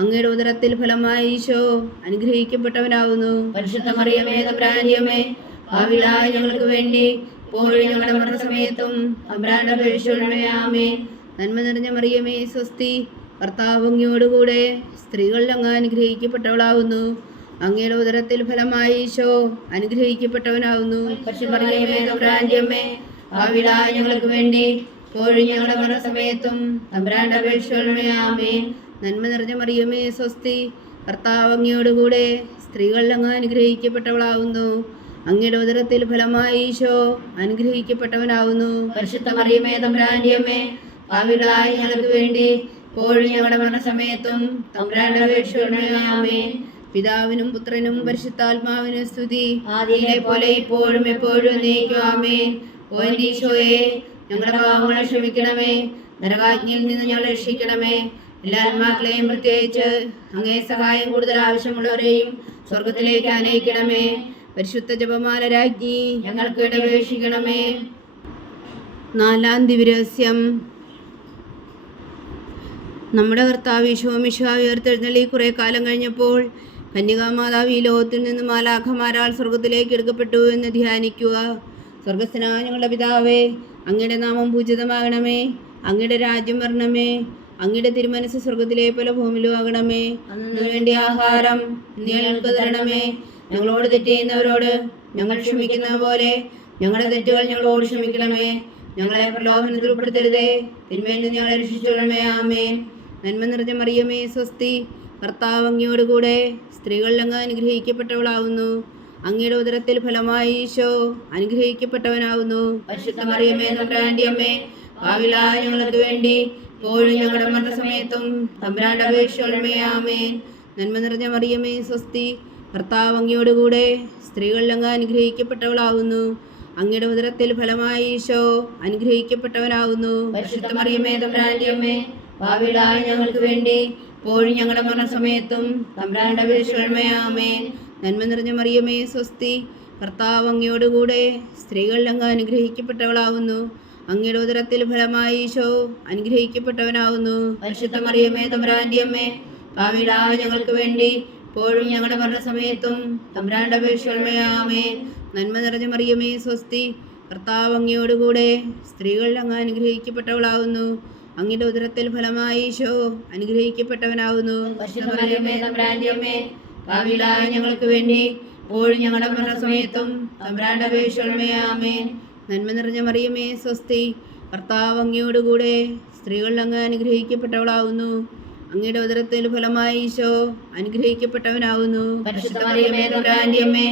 അങ്ങയുടെ ഉദരത്തിൽ ഫലമായി ഈശോ അനുഗ്രഹിക്കപ്പെട്ടവനാവുന്നു. പരിശുദ്ധ മറിയമേ തമ്പുരാന്റെ അമ്മേ, പാപികളായ ഞങ്ങൾക്ക് വേണ്ടി ഇപ്പോഴും ഞങ്ങളുടെ മരണസമയത്തും തമ്പുരാന്റെ അപേക്ഷിക്കണമേ. ആമേൻ. നന്മ നിറഞ്ഞ മറിയമേ സ്വസ്തി, കർത്താവ് അങ്ങയോടുകൂടെ സ്ത്രീകളിൽ അങ്ങ് അനുഗ്രഹിക്കപ്പെട്ടവളാവുന്നു. അങ്ങയുടെ ഉദരത്തിൽ ഫലമായി ഈശോ അനുഗ്രഹിക്കപ്പെട്ടവനാവുന്നു. പരിശുദ്ധ മറിയമേ തമ്പുരാന്റെ അമ്മേ, പാപികളായ ഞങ്ങൾക്ക് വേണ്ടി ഇപ്പോഴും ഞങ്ങളുടെ മരണസമയത്തും തമ്പുരാന്റെ അപേക്ഷിക്കണമേ. ആമേൻ. നന്മ നിറഞ്ഞ മറിയമേ സ്വസ്തി, കർത്താവ് അങ്ങയോടുകൂടെ സ്ത്രീകളിൽ അങ്ങ് അനുഗ്രഹിക്കപ്പെട്ടവളാവുന്നു. അങ്ങയുടെ ഉദരത്തിൽ ഫലമായി ഈശോ അനുഗ്രഹിക്കപ്പെട്ടവനാവുന്നു. പരിശുദ്ധ മറിയമേ തമ്പുരാന്റെ അമ്മേ, പാപികളായ ഞങ്ങൾക്ക് വേണ്ടി ഇപ്പോഴും ഞങ്ങളുടെ മരണസമയത്തും തമ്പുരാന്റെ അപേക്ഷിക്കണമേ. ആമേൻ. പിതാവിനും പുത്രനും പരിശുദ്ധാത്മാവിനും സ്തുതി, ആദിയിലെ പോലെ ഇപ്പോഴും എപ്പോഴും എന്നേക്കും. ആമേൻ. ഓ എൻ്റെ ഈശോയെ, ഞങ്ങളുടെ പാപങ്ങളെ ക്ഷമിക്കണമേ, നരകാഗ്നിയിൽ നിന്ന് ഞങ്ങളെ രക്ഷിക്കണമേ. എല്ലാ ആത്മാക്കളെയും പ്രത്യേകിച്ച് അങ്ങേ സഹായം കൂടുതൽ ആവശ്യമുള്ളവരെയും സ്വർഗത്തിലേക്ക് അനയിക്കണമേ. പരിശുദ്ധ ജപമാല രാജ്ഞി ഞങ്ങൾക്ക് വേണ്ടി അപേക്ഷിക്കണമേ. നാലാം ദിവരഹസ്യം. നമ്മുടെ കർത്താവ് ഈശോ മിശിഹാ ഉയർത്തെഴുന്നള്ളി കുറെ കാലം കഴിഞ്ഞപ്പോൾ കന്യകാമാതാവ് ഈ ലോകത്തിൽ നിന്ന് മാലാഖമാരാൽ സ്വർഗത്തിലേക്ക് എടുക്കപ്പെട്ടു എന്ന് ധ്യാനിക്കുക. സ്വർഗസ്ഥനായ ഞങ്ങളുടെ പിതാവേ, അങ്ങയുടെ നാമം പൂജിതമാകണമേ, അങ്ങയുടെ രാജ്യം വരണമേ, അങ്ങയുടെ തിരുമനസ് സ്വർഗത്തിലെ പോലെ ഭൂമിയിലും ആകണമേ. അതിനു വേണ്ടി ആഹാരം ഇന്ന് ഞങ്ങൾക്ക് തരണമേ. ഞങ്ങളോട് തെറ്റ് ചെയ്യുന്നവരോട് ഞങ്ങൾ ക്ഷമിക്കുന്ന പോലെ ഞങ്ങളുടെ തെറ്റുകൾ ഞങ്ങളോട് ക്ഷമിക്കണമേ. ഞങ്ങളെ പ്രലോഭനത്തിൽ ഉൾപ്പെടുത്തരുതേ, തിന്മയിൽ നിന്ന് ഞങ്ങളെ രക്ഷിച്ചുകൊള്ളണമേ. ആമേൻ. നന്മ നിറഞ്ഞ മറിയമേ, സ്വസ്തി, കർത്താവ് അങ്ങയോടുകൂടെ സ്ത്രീകളിൽ അങ്ങ് അനുഗ്രഹിക്കപ്പെട്ടവളാവുന്നു. അങ്ങയുടെ ഉദരത്തിൽ ഫലമായി ഈശോ അനുഗ്രഹിക്കപ്പെട്ടവനാവുന്നു. പരിശുദ്ധ മറിയമേ, തമ്പുരാന്റെ അമ്മേ, പാപികളായ ഞങ്ങൾക്ക് വേണ്ടി ഇപ്പോഴും ഞങ്ങളുടെ മരണസമയത്തും തമ്പുരാന്റെ അപേക്ഷിച്ചുകൊള്ളണമേ. ആമേൻ. നന്മ നിറഞ്ഞ മറിയമേ, സ്വസ്തി, കർത്താവ് അങ്ങയോടുകൂടെ സ്ത്രീകളിൽ അങ്ങ് അനുഗ്രഹിക്കപ്പെട്ടവളാവുന്നു. അങ്ങയുടെ ഉദരത്തിൽ ഫലമായി ഈശോ അനുഗ്രഹിക്കപ്പെട്ടവനാവുന്നു. പരിശുദ്ധ മറിയമേ, തമ്പുരാന്റെ അമ്മേ, പാപികളായ ഞങ്ങൾക്ക് വേണ്ടി ഇപ്പോഴും ഞങ്ങളുടെ മരണസമയത്തും തമ്പുരാന്റെ അപേക്ഷിച്ചുകൊള്ളണമേ. ആമേൻ. നന്മ നിറഞ്ഞ മറിയമേ, സ്വസ്തി, കർത്താവ് അങ്ങയോടുകൂടെ സ്ത്രീകളിൽ അങ്ങ് അനുഗ്രഹിക്കപ്പെട്ടവളാവുന്നു. അങ്ങയുടെ ഉദരത്തിൽ ഫലമായി ഈശോ അനുഗ്രഹിക്കപ്പെട്ടവനാവുന്നു. പരിശുദ്ധ മറിയമേ, തമ്പുരാന്റെ അമ്മേ, പാപികളായ ഞങ്ങൾക്ക് വേണ്ടി ഇപ്പോഴും ഞങ്ങളുടെ മരണസമയത്തും തമ്പുരാന്റെ അപേക്ഷിച്ചുകൊള്ളണമേ. ആമേൻ. നന്മ നിറഞ്ഞ മറിയമേ, സ്വസ്തി, കർത്താവ് അങ്ങയോടുകൂടെ സ്ത്രീകളിൽ അങ്ങ് അനുഗ്രഹിക്കപ്പെട്ടവളാവുന്നു. അങ്ങയുടെ ഉദരത്തിൽ ഫലമായി ഈശോ അനുഗ്രഹിക്കപ്പെട്ടവനാവുന്നു. പരിശുദ്ധ മറിയമേ, തമ്പുരാന്റെ അമ്മേ, പാപികളായ ഞങ്ങൾക്ക് വേണ്ടി ഇപ്പോഴും ഞങ്ങളുടെ മരണസമയത്തും തമ്പുരാന്റെ അപേക്ഷിച്ചുകൊള്ളണമേ. ആമേൻ. നന്മ നിറഞ്ഞ മറിയമേ, സ്വസ്തി, കർത്താവ് അങ്ങയോടുകൂടെ സ്ത്രീകളിൽ അങ്ങ് അനുഗ്രഹിക്കപ്പെട്ടവളാവുന്നു. അങ്ങയുടെ ഉദരത്തിൽ ഫലമായി ഈശോ അനുഗ്രഹിക്കപ്പെട്ടവനാവുന്നു. പരിശുദ്ധ മറിയമേ, തമ്പുരാന്റെ അമ്മേ,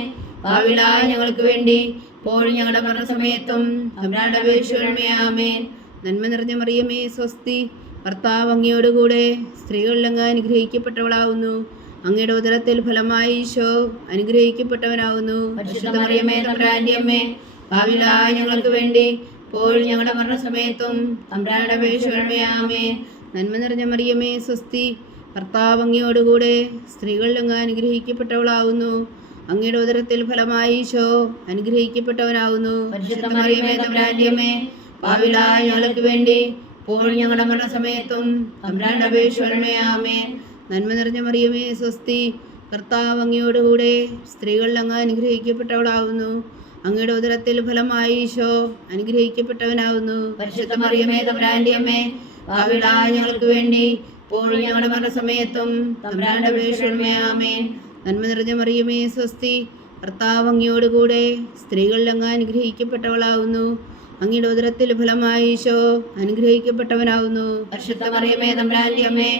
പാപികളായ ഞങ്ങൾക്ക് വേണ്ടി ഇപ്പോഴും ഞങ്ങളുടെ മരണസമയത്തും തമ്പുരാന്റെ അപേക്ഷിച്ചുകൊള്ളണമേ. ആമേൻ. നന്മ നിറഞ്ഞ മറിയമേ, സ്വസ്തി, കർത്താവ് അങ്ങയോടുകൂടെ സ്ത്രീകളിൽ അങ്ങ് അനുഗ്രഹിക്കപ്പെട്ടവളാവുന്നു. അങ്ങയുടെ ഉദരത്തിൽ ഫലമായി ഈശോ അനുഗ്രഹിക്കപ്പെട്ടവനാവുന്നു. പരിശുദ്ധ മറിയമേ, തമ്പുരാന്റെ അമ്മേ, പാപികളായ ഞങ്ങൾക്ക് വേണ്ടി ഇപ്പോഴും ഞങ്ങളുടെ മരണസമയത്തും തമ്പുരാന്റെ അപേക്ഷിച്ചുകൊള്ളണമേ. ആമേൻ. നന്മ നിറഞ്ഞ മറിയമേ, സ്വസ്തി, കർത്താവ് അങ്ങയോടുകൂടെ സ്ത്രീകളിൽ അങ്ങ് അനുഗ്രഹിക്കപ്പെട്ടവളാവുന്നു. അങ്ങയുടെ ഉദരത്തിൽ ഫലമായി ഈശോ അനുഗ്രഹിക്കപ്പെട്ടവനാവുന്നു. പരിശുദ്ധ മറിയമേ, തമ്പുരാന്റെ അമ്മേ, പാപികളായ ഞങ്ങൾക്ക് വേണ്ടി ഇപ്പോഴും ഞങ്ങളുടെ മരണസമയത്തും തമ്പുരാന്റെ അപേക്ഷിച്ചുകൊള്ളണമേ. ആമേൻ. നന്മ നിറഞ്ഞ മറിയമേ, സ്വസ്തി, കർത്താവ് അങ്ങയോടുകൂടെ സ്ത്രീകളിൽ അങ്ങ് അനുഗ്രഹിക്കപ്പെട്ടവളാവുന്നു. അങ്ങയുടെ ഉദരത്തിൽ ഫലമായി ഈശോ അനുഗ്രഹിക്കപ്പെട്ടവനാവുന്നു. പരിശുദ്ധ മറിയമേ, തമ്പുരാന്റെ അമ്മേ, പാപികളായ ഞങ്ങൾക്ക് വേണ്ടി ഇപ്പോഴും ഞങ്ങളുടെ മരണസമയത്തും തമ്പുരാന്റെ അപേക്ഷിച്ചുകൊള്ളണമേ. ആമേൻ. നന്മ നിറഞ്ഞ മറിയമേ, സ്വസ്തി, കർത്താവ് അങ്ങയോടുകൂടെ സ്ത്രീകളിൽ അങ്ങ് അനുഗ്രഹിക്കപ്പെട്ടവളാവുന്നു. അങ്ങയുടെ ഉദരത്തിൽ ഫലമായി ഈശോ അനുഗ്രഹിക്കപ്പെട്ടവനാവുന്നു. പരിശുദ്ധ മറിയമേ, തമ്പുരാന്റെ അമ്മേ,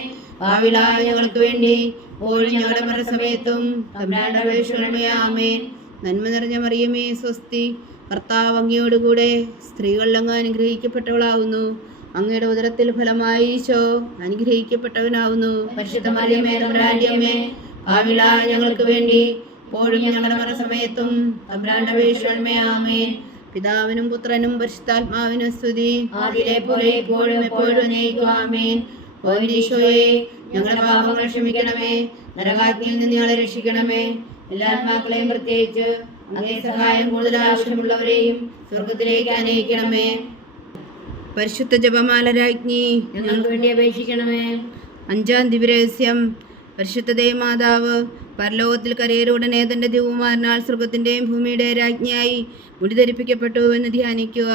പാപികളായ ഞങ്ങൾക്ക് വേണ്ടി ഇപ്പോഴും ഞങ്ങളുടെ മരണസമയത്തും തമ്പുരാന്റെ അപേക്ഷിച്ചുകൊള്ളണമേ. ആമേൻ. നന്മ നിറഞ്ഞ മറിയമേ, സ്വസ്തി, കർത്താവ് അങ്ങയോടുകൂടെ സ്ത്രീകളിൽ അങ്ങ് അനുഗ്രഹിക്കപ്പെട്ടവളാവുന്നു. അങ്ങയുടെ ഉദരത്തിൽ ഫലമായി ഈശോ അനുഗ്രഹിക്കപ്പെട്ടവനാവുന്നു. പരിശുദ്ധ മറിയമേ, തമ്പുരാന്റെ അമ്മേ, പാപികളായ ഞങ്ങൾക്ക് വേണ്ടി ഇപ്പോഴും ഞങ്ങളുടെ മരണസമയത്തും തമ്പുരാന്റെ അപേക്ഷിച്ചുകൊള്ളണമേ. ആമേൻ. പിതാവിനും പുത്രനും പരിശുദ്ധാത്മാവിനും സ്തുതി, ആദിയിലെ പോലെ ഇപ്പോഴും എപ്പോഴും എന്നേക്കും. ആമേൻ. ഓ ഈശോയെ, ഞങ്ങളുടെ പാപങ്ങൾ ക്ഷമിക്കണമേ, നരകാഗ്നിയിൽ നിന്ന് ഞങ്ങളെ രക്ഷിക്കണമേ. എല്ലാ ആത്മാക്കളെയും, പ്രത്യേകിച്ച് അങ്ങേ സഹായം കൂടുതൽ ആവശ്യമുള്ളവരെയും സ്വർഗത്തിലേക്ക് അനയിക്കണമേ. പരിശുദ്ധ ജപമാല രാജ്ഞി, ഞങ്ങൾക്ക് വേണ്ടി അപേക്ഷിക്കണമേ. 5-ാം ദിവ്യരഹസ്യം. പരിശുദ്ധ ദേവമാതാവ് പരലോകത്തിൽ കരയേറുടനെ തൻ്റെ ദിവകുമാരനാൽ സ്വർഗത്തിൻ്റെയും ഭൂമിയുടെയും രാജ്ഞിയായി മുടിധരിപ്പിക്കപ്പെട്ടു എന്ന് ധ്യാനിക്കുക.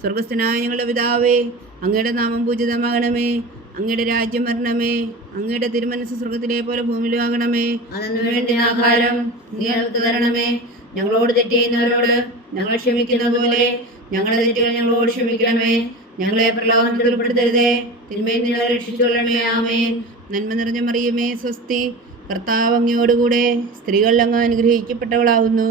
സ്വർഗസ്ഥനായ ഞങ്ങളുടെ പിതാവേ, അങ്ങയുടെ നാമം പൂജിതമാകണമേ, അങ്ങയുടെ രാജ്യം വരണമേ, അങ്ങയുടെ തിരുമനസ് സ്വർഗത്തിലെ പോലെ ഭൂമിയിലും ആകണമേ. അതിനു വേണ്ടി ആഹാരം നീ ഞങ്ങൾക്ക് തരണമേ. ഞങ്ങളോട് തെറ്റ് ചെയ്യുന്നവരോട് ഞങ്ങൾ ക്ഷമിക്കുന്നത് പോലെ ഞങ്ങളുടെ തെറ്റുകൾ ഞങ്ങളോട് ക്ഷമിക്കണമേ. ഞങ്ങളെ പ്രലോഭനത്തിൽ ഉൾപ്പെടുത്തരുതേ, തിന്മയിൽ നിന്ന് ഞങ്ങളെ രക്ഷിച്ചുകൊള്ളണമേ. ആമേൻ. നന്മ നിറഞ്ഞ മറിയമേ, സ്വസ്തി, കർത്താവ് അങ്ങയോടുകൂടെ സ്ത്രീകളിൽ അങ്ങ് അനുഗ്രഹിക്കപ്പെട്ടവളാവുന്നു.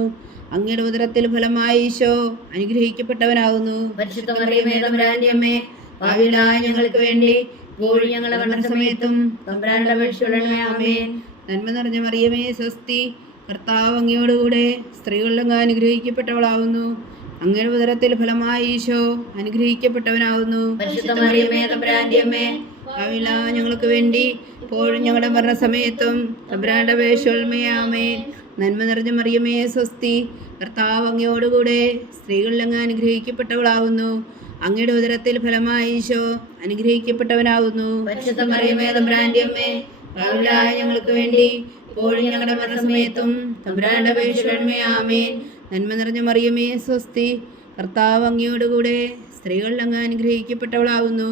അങ്ങയുടെ ഉദരത്തിൽ ഫലമായി ഈശോ അനുഗ്രഹിക്കപ്പെട്ടവനാകുന്നു. പരിശുദ്ധ മറിയമേ, തമ്പുരാന്റെ അമ്മേ, പാപികളായ ഞങ്ങൾക്ക് വേണ്ടി ഇപ്പോഴും ഞങ്ങളുടെ മരണസമയത്തും തമ്പുരാന്റെ അപേക്ഷിച്ചുകൊള്ളണമേ. ആമേൻ. നന്മ നിറഞ്ഞ മറിയമേ, സ്വസ്തി, കർത്താവ് അങ്ങയോടുകൂടെ സ്ത്രീകളിൽ അങ്ങ് അനുഗ്രഹിക്കപ്പെട്ടവളാവുന്നു. അങ്ങയുടെ ഉദരത്തിൽ ഫലമായി ഈശോ അനുഗ്രഹിക്കപ്പെട്ടവനാകുന്നു. പരിശുദ്ധ മറിയമേ, തമ്പുരാന്റെ അമ്മേ, പാപികളായ ഞങ്ങൾക്ക് വേണ്ടി ഇപ്പോഴും ഞങ്ങളുടെ മരണസമയത്തും തമ്പുരാന്റെ അപേക്ഷിച്ചുകൊള്ളണമേ. ആമേൻ. നന്മ നിറഞ്ഞ മറിയമേ, സ്വസ്തി, കർത്താവ് അങ്ങയോടുകൂടെ സ്ത്രീകളിൽ അങ്ങ് അനുഗ്രഹിക്കപ്പെട്ടവളാവുന്നു. അങ്ങയുടെ ഉദരത്തിൽ ഫലമായി ഈശോ അനുഗ്രഹിക്കപ്പെട്ടവനാകുന്നു. പരിശുദ്ധ മറിയമേ തമ്പുരാന്റെ അമ്മേ, പാപികളായ ഞങ്ങൾക്ക് വേണ്ടി ഇപ്പോഴും ഞങ്ങളുടെ മരണസമയത്തും തമ്പുരാന്റെ അപേക്ഷിക്കണമേ. ആമേൻ. നന്മ നിറഞ്ഞ മറിയമേ സ്വസ്തി, കർത്താവ് അങ്ങയോടുകൂടെ സ്ത്രീകൾ അങ്ങ് അനുഗ്രഹിക്കപ്പെട്ടവളാകുന്നു.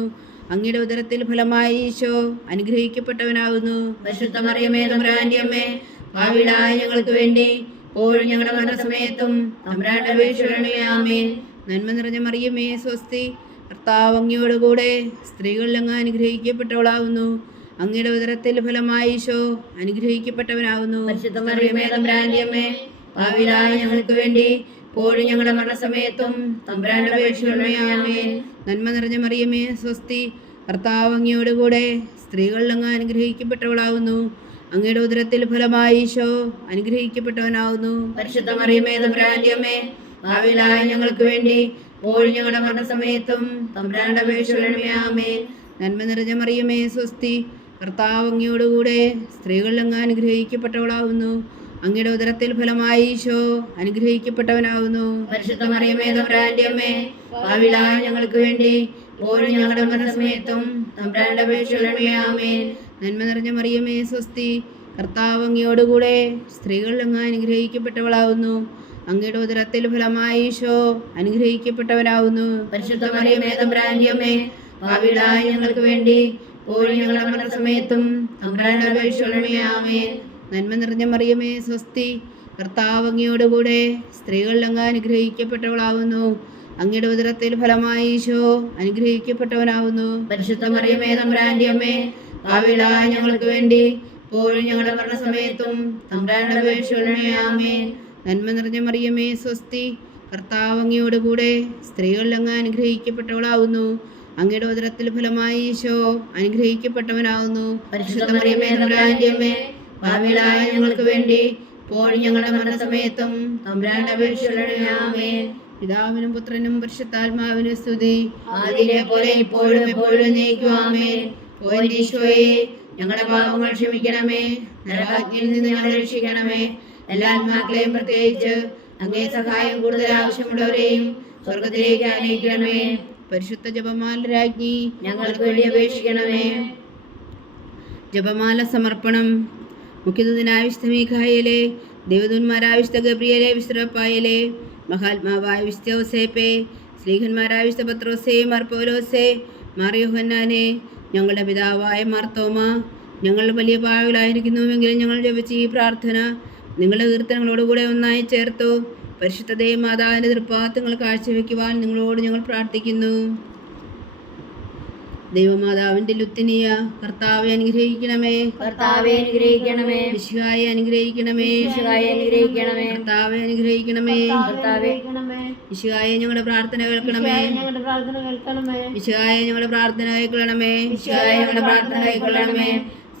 അങ്ങയുടെ ഉദരത്തിൽ ഫലമായി ഈശോ അനുഗ്രഹിക്കപ്പെട്ടവനാകുന്നു. പരിശുദ്ധ മറിയമേ തമ്പുരാന്റെ അമ്മേ, പാപികളായ ഞങ്ങൾക്ക് വേണ്ടി ഇപ്പോഴും ഞങ്ങളുടെ മരണസമയത്തും തമ്പുരാന്റെ അപേക്ഷിക്കണമേ. ആമേൻ. നന്മ നിറഞ്ഞ മറിയമേ സ്വസ്തി, കർത്താവ് അങ്ങയോടുകൂടെ സ്ത്രീകൾ അങ്ങ് അനുഗ്രഹിക്കപ്പെട്ടവളാകുന്നു. അങ്ങയുടെ ഉദരത്തിൽ ഫലമായി ഈശോ അനുഗ്രഹിക്കപ്പെട്ടവനാകുന്നു. പരിശുദ്ധ മറിയമേ തമ്പുരാന്റെ അമ്മേ, പാപികളായ ഞങ്ങൾക്ക് വേണ്ടി ഇപ്പോഴും ഞങ്ങളുടെ മരണസമയത്തും തമ്പുരാന്റെ അപേക്ഷിക്കണമേ. ആമേൻ. നന്മ നിറഞ്ഞ മറിയമേ സ്വസ്തി, കർത്താവ് അങ്ങയോടുകൂടെ സ്ത്രീകൾ അങ്ങ് അനുഗ്രഹിക്കപ്പെട്ടവളാകുന്നു. അങ്ങയുടെ ഉദരത്തിൽ ഫലമായി ഈശോ അനുഗ്രഹിക്കപ്പെട്ടവനാകുന്നു. പരിശുദ്ധ മറിയമേ തമ്പുരാന്റെ അമ്മേ, പാപികളായ ഞങ്ങൾക്ക് വേണ്ടി ഇപ്പോഴും ഞങ്ങളുടെ മരണസമയത്തും തമ്പുരാന്റെ അപേക്ഷിക്കണമേ. ആമേൻ. നന്മ നിറഞ്ഞ മറിയമേ സ്വസ്തി, കർത്താവ് അങ്ങയോടുകൂടെ സ്ത്രീകൾ അങ്ങ് അനുഗ്രഹിക്കപ്പെട്ടവളാകുന്നു. അങ്ങയുടെ ഉദരത്തിൽ ഫലമായി ഈശോ അനുഗ്രഹിക്കപ്പെട്ടവനാകുന്നു. പരിശുദ്ധ മറിയമേ തമ്പുരാന്റെ അമ്മേ, പാപികളായ ഞങ്ങൾക്ക് വേണ്ടി ഇപ്പോഴും ഞങ്ങളുടെ മരണസമയത്തും തമ്പുരാന്റെ അപേക്ഷിക്കണമേ. ആമേൻ. നന്മ നിറഞ്ഞ മറിയമേ സ്വസ്തി, കർത്താവ് അങ്ങയോടുകൂടെ സ്ത്രീകൾ അങ്ങ് അനുഗ്രഹിക്കപ്പെട്ടവളാകുന്നു. അങ്ങയുടെ ഉദരത്തിൽ ഫലമായി ഈശോ അനുഗ്രഹിക്കപ്പെട്ടവനാകുന്നു. പരിശുദ്ധ മറിയമേ തമ്പുരാന്റെ അമ്മേ, പാപികളായ ഞങ്ങൾക്ക് വേണ്ടി ഇപ്പോഴും ഞങ്ങളുടെ മരണസമയത്തും തമ്പുരാന്റെ അപേക്ഷിക്കണമേ. ആമേൻ. നന്മ നിറഞ്ഞ മറിയമേ സ്വസ്തി, കർത്താവ് അങ്ങയോടുകൂടെ സ്ത്രീകൾ അങ്ങ് അനുഗ്രഹിക്കപ്പെട്ടവളാകുന്നു. അങ്ങയുടെ ഉദരത്തിൽ ഫലമായി ഈശോ അനുഗ്രഹിക്കപ്പെട്ടവനാകുന്നു. പരിശുദ്ധ മറിയമേ തമ്പുരാന്റെ അമ്മേ, പാപികളായ ഞങ്ങൾക്ക് വേണ്ടി ഇപ്പോഴും ഞങ്ങളുടെ മരണസമയത്തും തമ്പുരാന്റെ അപേക്ഷിക്കണമേ. ആമേൻ. നന്മ നിറഞ്ഞ മറിയമേ സ്വസ്തി, കർത്താവ് അങ്ങയോടുകൂടെ സ്ത്രീകൾ അങ്ങ് അനുഗ്രഹിക്കപ്പെട്ടവളാകുന്നു. അങ്ങയുടെ ഉദരത്തിൽ ഫലമായി ഈശോ അനുഗ്രഹിക്കപ്പെട്ടവനാകുന്നു. പരിശുദ്ധ മറിയമേ തമ്പുരാന്റെ അമ്മേ, പാപികളായ ഞങ്ങൾക്ക് വേണ്ടി ഇപ്പോഴും ഞങ്ങളുടെ മരണസമയത്തും തമ്പുരാന്റെ അപേക്ഷിക്കണമേ. ആമേൻ. പിതാവിനും പുത്രനും പരിശുദ്ധാത്മാവിനും സ്തുതി, ആദിയിലെ പോലെ ഇപ്പോഴും എപ്പോഴും എന്നേക്കും. ആമേൻ. ഓ എൻ്റെ ഈശോയേ, ഞങ്ങളുടെ പാപങ്ങൾ ക്ഷമിക്കണമേ, നരകാഗ്നിയിൽ നിന്ന് ഞങ്ങളെ രക്ഷിക്കണമേ. എല്ലാ ആത്മാക്കളെയും പ്രത്യേകിച്ച് അങ്ങേ സഹായം കൂടുതൽ ആവശ്യമുള്ളവരെയും സ്വർഗത്തിലേക്ക് അനയിക്കണമേ. പരിശുദ്ധ ജപമാല രാജ്ഞി ഞങ്ങൾക്ക് വേണ്ടി അപേക്ഷിക്കണമേ. ജപമാല സമർപ്പണം. മുഖ്യദൂതനായ വിശുദ്ധ മീഖായേലേ, ദേവദൂതന്മാരായ വിശുദ്ധ ഗബ്രിയേലേ, വിശുദ്ധ റഫായേലേ, മഹാത്മാവായ വിശുദ്ധ യോസേപ്പേ, സ്ലീഹന്മാരായ വിശുദ്ധ പത്രോസേ, മാർ പൗലോസേ, മാർ യോഹന്നാനെ, ഞങ്ങളുടെ പിതാവായ മാർത്തോമ, ഞങ്ങൾ വലിയ പാവികളായിരിക്കുന്നുവെങ്കിലും ഞങ്ങൾ ജപിച്ച ഈ പ്രാർത്ഥന നിങ്ങളുടെ കീർത്തനങ്ങളോടുകൂടെ ഒന്നായി ചേർത്തു. പരിശുദ്ധ ദേവമാതാവിൻ്റെ തൃപ്പാദങ്ങൾ കാഴ്ചവെക്കുവാൻ നിങ്ങളോട് ഞങ്ങൾ പ്രാർത്ഥിക്കുന്നു. ദൈവമാതാവിൻ്റെ ലുത്തിനിയ കർത്താവെ അനുഗ്രഹിക്കണമേ. കർത്താവെ അനുഗ്രഹിക്കണമേ. മിശിഹായെ അനുഗ്രഹിക്കണമേ. മിശിഹായെ അനുഗ്രഹിക്കണമേ. കർത്താവെ അനുഗ്രഹിക്കണമേ. കർത്താവെ മിശിഹായെ ഞങ്ങളുടെ പ്രാർത്ഥന കേൾക്കണമേ. മിശിഹായെ ഞങ്ങളുടെ പ്രാർത്ഥന കേൾക്കണമേ. മിശിഹായെ ഞങ്ങളുടെ പ്രാർത്ഥന കേൾക്കണമേ.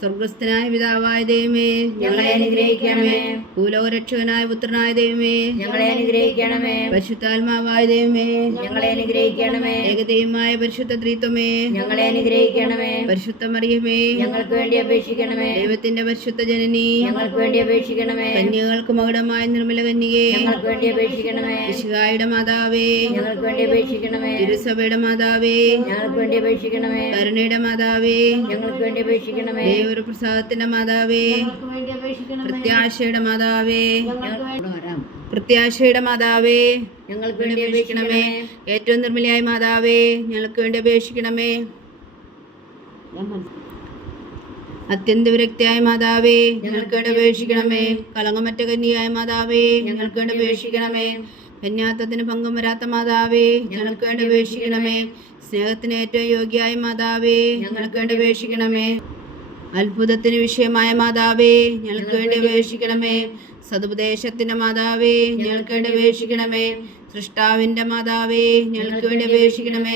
സ്വർഗസ്ഥനായ പിതാവായ ദൈവമേ, ഞങ്ങളെ അനുഗ്രഹിക്കണമേ. ഭൂലോകരക്ഷകനായ പുത്രനായ ദൈവമേ, ഞങ്ങളെ അനുഗ്രഹിക്കണമേ. പരിശുദ്ധാത്മാവായ ദൈവമേ, ഞങ്ങളെ അനുഗ്രഹിക്കണമേ. ഏകദൈവമായ പരിശുദ്ധ ത്രിത്വമേ, ഞങ്ങളെ അനുഗ്രഹിക്കണമേ. പരിശുദ്ധ മറിയമേ, ഞങ്ങൾക്ക് വേണ്ടി അപേക്ഷിക്കണമേ. ദൈവത്തിന്റെ പരിശുദ്ധ ജനനി, ഞങ്ങൾക്ക് വേണ്ടി അപേക്ഷിക്കണമേ. കന്യകൾക്ക് മകുടമായ നിർമ്മല കന്യകേ, ഞങ്ങൾക്ക് വേണ്ടി അപേക്ഷിക്കണമേ. മിശിഹായുടെ മാതാവേ, ഞങ്ങൾക്ക് വേണ്ടി അപേക്ഷിക്കണമേ. തിരുസഭയുടെ മാതാവേ, ഞങ്ങൾക്ക് വേണ്ടി അപേക്ഷിക്കണമേ. കരുണയുടെ മാതാവേ, ഞങ്ങൾക്ക് വേണ്ടി അപേക്ഷിക്കണമേ. ദൈവ പ്രസാദത്തിന്റെ മാതാവേ, പ്രത്യാശയുടെ മാതാവേ, പ്രത്യാശയുടെ മാതാവേ, ഞങ്ങൾക്ക് വേണ്ടി അപേക്ഷിക്കണമേ. ഏറ്റവും നിർമ്മലയായ മാതാവേ, ഞങ്ങൾക്ക് വേണ്ടി അപേക്ഷിക്കണമേ. അത്യന്ത വിരക്തിയായ മാതാവേ, ഞങ്ങൾക്ക് വേണ്ടി അപേക്ഷിക്കണമേ. കളങ്കമറ്റ കന്യയായ മാതാവേ, ഞങ്ങൾക്ക് വേണ്ടി അപേക്ഷിക്കണമേ. കന്യാത്വത്തിന് ഭംഗം വരാത്ത മാതാവേ, ഞങ്ങൾക്ക് വേണ്ടി അപേക്ഷിക്കണമേ. സ്നേഹത്തിന് ഏറ്റവും യോഗ്യയായ മാതാവേ, ഞങ്ങൾക്ക് വേണ്ടി അപേക്ഷിക്കണമേ. അത്ഭുതത്തിന് വിഷയമായ മാതാവേ, ഞങ്ങൾക്ക് വേണ്ടി അപേക്ഷിക്കണമേ. സതുപദേശത്തിന്റെ മാതാവേ, ഞങ്ങൾക്ക് വേണ്ടി അപേക്ഷിക്കണമേ. സൃഷ്ടാവിന്റെ മാതാവേ, ഞങ്ങൾക്ക് വേണ്ടി അപേക്ഷിക്കണമേ.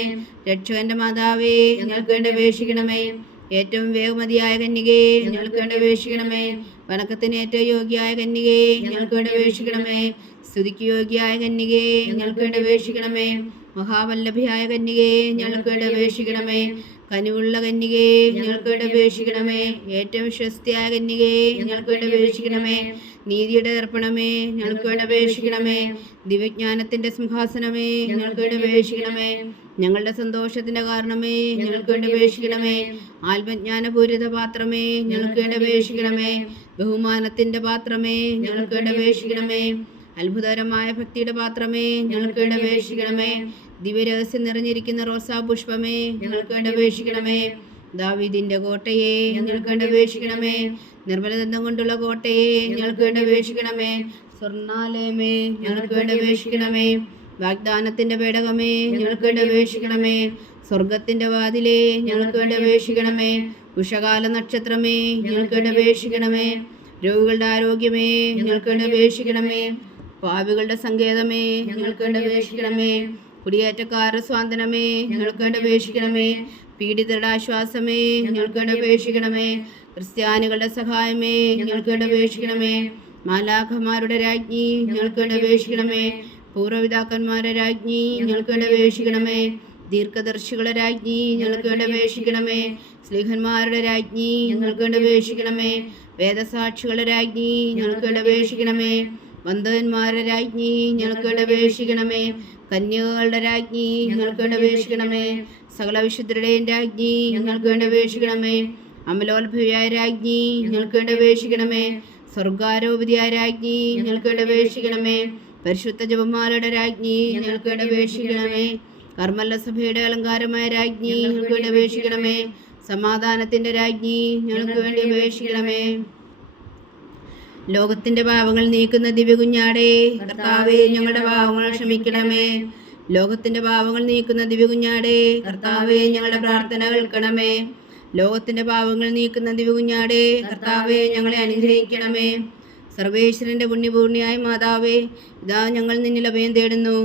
രക്ഷകന്റെ മാതാവേ, ഞങ്ങൾക്ക് വേണ്ടി അപേക്ഷിക്കണമേ. ഏറ്റവും വേഗമതിയായ കന്യകേ, ഞങ്ങൾക്ക് വേണ്ടി അപേക്ഷിക്കണമേ. വണക്കത്തിന് ഏറ്റവും യോഗ്യയായ കന്യകേ, ഞങ്ങൾക്ക് വേണ്ടി അപേക്ഷിക്കണമേ. സ്തുതിക്ക് യോഗ്യയായ കന്യകേ, ഞങ്ങൾക്ക് വേണ്ടി അപേക്ഷിക്കണമേ. മഹാവല്ലഭിയായ കന്യകേ, ഞങ്ങൾക്ക് വേണ്ടി അപേക്ഷിക്കണമേ. കനിവുള്ള കന്യകേ ഞങ്ങൾക്ക് വേണ്ടി അപേക്ഷിക്കണമേ. ഏറ്റവും വിശ്വസ്തയായ കന്യകേ ഞങ്ങൾക്ക് വേണ്ടി അപേക്ഷിക്കണമേ. നീതിയുടെ ദർപ്പണമേ ഞങ്ങൾക്ക് വേണ്ടി അപേക്ഷിക്കണമേ. ദിവ്യജ്ഞാനത്തിന്റെ സിംഹാസനമേ ഞങ്ങൾക്ക് വേണ്ടി അപേക്ഷിക്കണമേ. ഞങ്ങളുടെ സന്തോഷത്തിന്റെ കാരണമേ ഞങ്ങൾക്ക് വേണ്ടി അപേക്ഷിക്കണമേ. ആത്മജ്ഞാനപൂരിത പാത്രമേ ഞങ്ങൾക്ക് വേണ്ടി അപേക്ഷിക്കണമേ. ബഹുമാനത്തിന്റെ പാത്രമേ ഞങ്ങൾക്ക് വേണ്ടി അപേക്ഷിക്കണമേ. അത്ഭുതകരമായ ഭക്തിയുടെ പാത്രമേ ഞങ്ങൾക്ക് വേണ്ടി അപേക്ഷിക്കണമേ. ദിവ്യരഹസ്യം നിറഞ്ഞിരിക്കുന്ന റോസാ പുഷ്പമേ ഞങ്ങൾക്ക് വേണ്ടി അപേക്ഷിക്കണമേ. ദാവീദിന്റെ കോട്ടയെ ഞങ്ങൾക്ക് വേണ്ടി അപേക്ഷിക്കണമേ. നിർമ്മലദന്തം കൊണ്ടുള്ള കോട്ടയെ ഞങ്ങൾക്ക് വേണ്ടി അപേക്ഷിക്കണമേ. സ്വർണ്ണാലയമേ ഞങ്ങൾക്ക് വേണ്ടി അപേക്ഷിക്കണമേ. വാഗ്ദാനത്തിന്റെ പേടകമേ ഞങ്ങൾക്ക് വേണ്ടി അപേക്ഷിക്കണമേ. സ്വർഗത്തിന്റെ വാതിലേ ഞങ്ങൾക്ക് വേണ്ടി അപേക്ഷിക്കണമേ. ഉഷകാല നക്ഷത്രമേ ഞങ്ങൾക്ക് വേണ്ടി അപേക്ഷിക്കണമേ. രോഗികളുടെ ആരോഗ്യമേ ഞങ്ങൾക്ക് വേണ്ടി അപേക്ഷിക്കണമേ. പാപികളുടെ സങ്കേതമേ ഞങ്ങൾക്ക് വേണ്ടി അപേക്ഷിക്കണമേ. കുടിയേറ്റക്കാരുടെ സ്വാതന്ത്ര്യമേ ഞങ്ങൾക്ക് വേണ്ടി അപേക്ഷിക്കണമേ. പീഡിതരുടെ ആശ്വാസമേ ഞങ്ങൾക്ക് വേണ്ടി അപേക്ഷിക്കണമേ. ക്രിസ്ത്യാനികളുടെ സഹായമേ ഞങ്ങൾക്ക് വേണ്ടി അപേക്ഷിക്കണമേ. മാലാഖമാരുടെ രാജ്ഞി ഞങ്ങൾക്ക് വേണ്ടി അപേക്ഷിക്കണമേ. പൂർവ്വപിതാക്കന്മാരുടെ രാജ്ഞി ഞങ്ങൾക്ക് വേണ്ടി അപേക്ഷിക്കണമേ. ദീർഘദർശികളുടെ രാജ്ഞി ഞങ്ങൾക്ക് വേണ്ടി അപേക്ഷിക്കണമേ. സ്ലീഹന്മാരുടെ രാജ്ഞി ഞങ്ങൾക്ക് വേണ്ടി അപേക്ഷിക്കണമേ. വേദസാക്ഷികളുടെ രാജ്ഞി ഞങ്ങൾക്ക് വേണ്ടി അപേക്ഷിക്കണമേ. വന്ധവന്മാരുടെ രാജ്ഞി ഞങ്ങൾക്ക് വേണ്ടി അപേക്ഷിക്കണമേ. കന്യകകളുടെ രാജ്ഞി ഞങ്ങൾക്ക് വേണ്ടി അപേക്ഷിക്കണമേ. സകല വിശുദ്ധരുടെയും രാജ്ഞി ഞങ്ങൾക്ക് വേണ്ടി അപേക്ഷിക്കണമേ. അമലോത്ഭവിയായ രാജ്ഞി ഞങ്ങൾക്ക് വേണ്ടി അപേക്ഷിക്കണമേ. സ്വർഗാരോപതിയായ രാജ്ഞി ഞങ്ങൾക്ക് വേണ്ടി അപേക്ഷിക്കണമേ. പരിശുദ്ധ ജപമാലയുടെ രാജ്ഞി ഞങ്ങൾക്ക് വേണ്ടി അപേക്ഷിക്കണമേ. കർമ്മല സഭയുടെ അലങ്കാരമായ രാജ്ഞി ഞങ്ങൾക്ക് വേണ്ടി അപേക്ഷിക്കണമേ. സമാധാനത്തിന്റെ രാജ്ഞി ഞങ്ങൾക്ക് വേണ്ടി അപേക്ഷിക്കണമേ. ലോകത്തിന്റെ പാപങ്ങൾ നീക്കുന്ന ദിവ്യകുഞ്ഞാടേ കർത്താവേ ഞങ്ങളുടെ പാപങ്ങൾ ക്ഷമിക്കണമേ. ലോകത്തിന്റെ പാപങ്ങൾ നീക്കുന്ന ദിവ്യകുഞ്ഞാടേ കർത്താവേ ഞങ്ങളുടെ പ്രാർത്ഥന കേൾക്കണമേ. ലോകത്തിന്റെ പാപങ്ങൾ നീക്കുന്ന ദിവ്യകുഞ്ഞാടേ കർത്താവേ ഞങ്ങളെ അനുഗ്രഹിക്കണമേ. സർവേശ്വരന്റെ പുണ്യപൂർണിയായ മാതാവേ, ഇതാ ഞങ്ങൾ നിന്നിൽ അഭയം തേടുന്നു.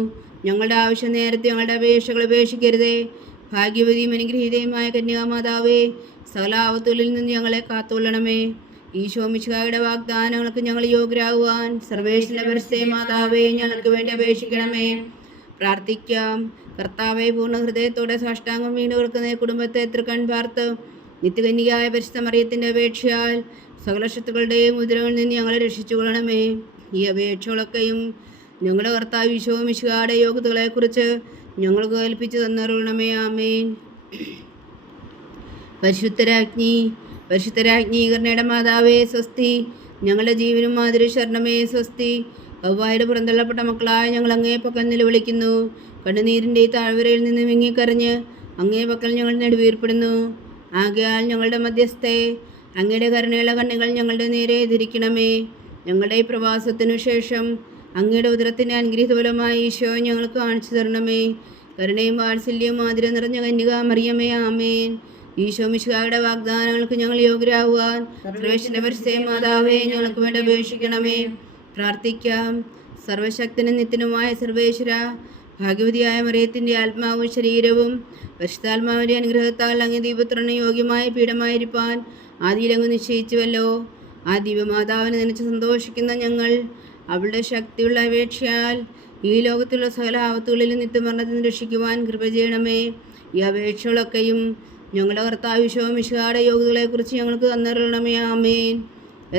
ഞങ്ങളുടെ ആവശ്യം നേരത്തെ ഞങ്ങളുടെ അപേക്ഷകൾ ഉപേക്ഷിക്കരുതേ. ഭാഗ്യവതിയും അനുഗ്രഹീതയുമായ കന്യാമാതാവേ, സകല ആപത്തുകളിൽ നിന്ന് ഞങ്ങളെ കാത്തുകൊള്ളണമേ. ഈശോ മിശിഹായുടെ വാഗ്ദാനങ്ങൾക്ക് ഞങ്ങൾ യോഗ്യരാകുവാൻ സർവേശ്വര പരിശുദ്ധ മാതാവേ ഞങ്ങൾക്ക് വേണ്ടി അപേക്ഷിക്കണമേ. പ്രാർത്ഥിക്കാം. കർത്താവെ, പൂർണ്ണ ഹൃദയത്തോടെ സാഷ്ടാംഗം വീണ് കിടക്കുന്ന കുടുംബത്തെ തൃക്കൺ പാർത്ത് നിത്യകന്യകയായ പരിശുദ്ധ മറിയത്തിൻ്റെ അപേക്ഷയാൽ സകല ശത്രുക്കളുടെയും ഉദരവിൽ നിന്ന് ഞങ്ങളെ രക്ഷിച്ചു കൊള്ളണമേ. ഈ അപേക്ഷകളൊക്കെയും ഞങ്ങളുടെ കർത്താവ് ഈശോ മിശിഹായുടെ യോഗ്യതകളെക്കുറിച്ച് ഞങ്ങൾക്ക് കൽപ്പിച്ചു തന്നറിയണമേ. ആമേൻ. പരിശുദ്ധരാജ്ഞി കരുണയുടെ മാതാവേ സ്വസ്തി. ഞങ്ങളുടെ ജീവനും മാതിരി ശരണമേ സ്വസ്തി. കൗവായുടെ പുറന്തള്ളപ്പെട്ട മക്കളായ ഞങ്ങൾ അങ്ങേ പക്കൽ നിലവിളിക്കുന്നു. കണ്ണുനീരിൻ്റെ ഈ താഴ്വരയിൽ നിന്ന് വിങ്ങിക്കരഞ്ഞ് അങ്ങേ പക്കൽ ഞങ്ങൾ നെടുവീർപ്പെടുന്നു. ആകയാൽ ഞങ്ങളുടെ മധ്യസ്ഥെ അങ്ങയുടെ കരുണയുള്ള കണ്ണുകൾ ഞങ്ങളുടെ നേരെ തിരിക്കണമേ. ഞങ്ങളുടെ ഈ പ്രവാസത്തിനു ശേഷം അങ്ങയുടെ ഉദരത്തിൻ്റെ അനുഗ്രഹീത ഫലമായി ഈശോ ഞങ്ങൾക്ക് കാണിച്ചു തരണമേ. കരുണയും വാത്സല്യവും മാതിരം നിറഞ്ഞ കന്യക മറിയമേ. ആമേൻ. ഈശോ മിശിഹായുടെ വാഗ്ദാനങ്ങൾക്ക് ഞങ്ങൾ യോഗ്യരാകുവാൻ സർവേശ്വരന്റെ പരിശുദ്ധ മാതാവേ ഞങ്ങൾക്ക് വേണ്ടി അപേക്ഷിക്കണമേ. പ്രാർത്ഥിക്കാം. സർവശക്തനും നിത്യനുമായ സർവേശ്വര, ഭാഗ്യവതിയായ മറിയത്തിൻ്റെ ആത്മാവും ശരീരവും പരിശുദ്ധാത്മാവിൻ്റെ അനുഗ്രഹത്താൽ അങ്ങ് ദീപത്രണ് യോഗ്യമായ പീഠമായിരിക്കാൻ ആദിയിലങ്ങ് നിശ്ചയിച്ചുവല്ലോ. ആ ദിവ്യമാതാവിനെ നനച്ച് സന്തോഷിക്കുന്ന ഞങ്ങൾ അവളുടെ ശക്തിയുള്ള അപേക്ഷയാൽ ഈ ലോകത്തുള്ള സകല ആപത്തുകളിൽ നിത്യമരണത്തിന് രക്ഷിക്കുവാൻ കൃപ ചെയ്യണമേ. ഈ അപേക്ഷകളൊക്കെയും ഞങ്ങളുടെ കർത്താവ് ഈശോ മിശിഹായുടെ യോഗ്യതകളെക്കുറിച്ച് ഞങ്ങൾക്ക് തന്നറിയണമേ. ആമേൻ.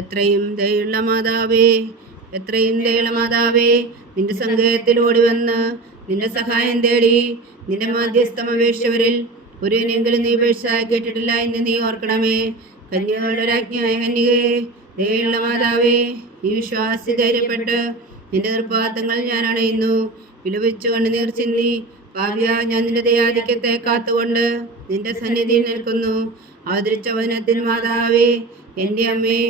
എത്രയും ദയുള്ള മാതാവേ, നിന്റെ സങ്കേതത്തിൽ ഓടി വന്ന് നിന്റെ സഹായം തേടി നിന്റെ മാധ്യസ്ഥം അപേക്ഷിച്ചവരിൽ ഒരുവനെങ്കിലും നീ വീഴ്ച കേട്ടിട്ടില്ല എന്ന് നീ ഓർക്കണമേ. കന്യകളുടെ രാജ്ഞിയായ കന്യകേ, ദയുള്ള മാതാവേ, ഈ വിശ്വാസി ധൈര്യപ്പെട്ട് നിന്റെ നിർപ്പാദങ്ങൾ ഞാൻ അണയുന്നു. വിലപിച്ചു കണ്ണുനീർ ചിന്തി പാപിയാ ഞാൻ നിന്റെ ദയാധിക്യത്തെ കാത്തുകൊണ്ട് നിന്റെ സന്നിധിയിൽ നിൽക്കുന്നു. അവതരിച്ച വചനത്തിന് മാതാവേ, എൻ്റെ അമ്മേ,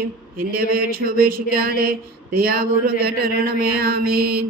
എൻ്റെ അപേക്ഷ ഉപേക്ഷിക്കാതെ ദയാപൂർവ്വം കേട്ടറിയണമേ. ആമേൻ.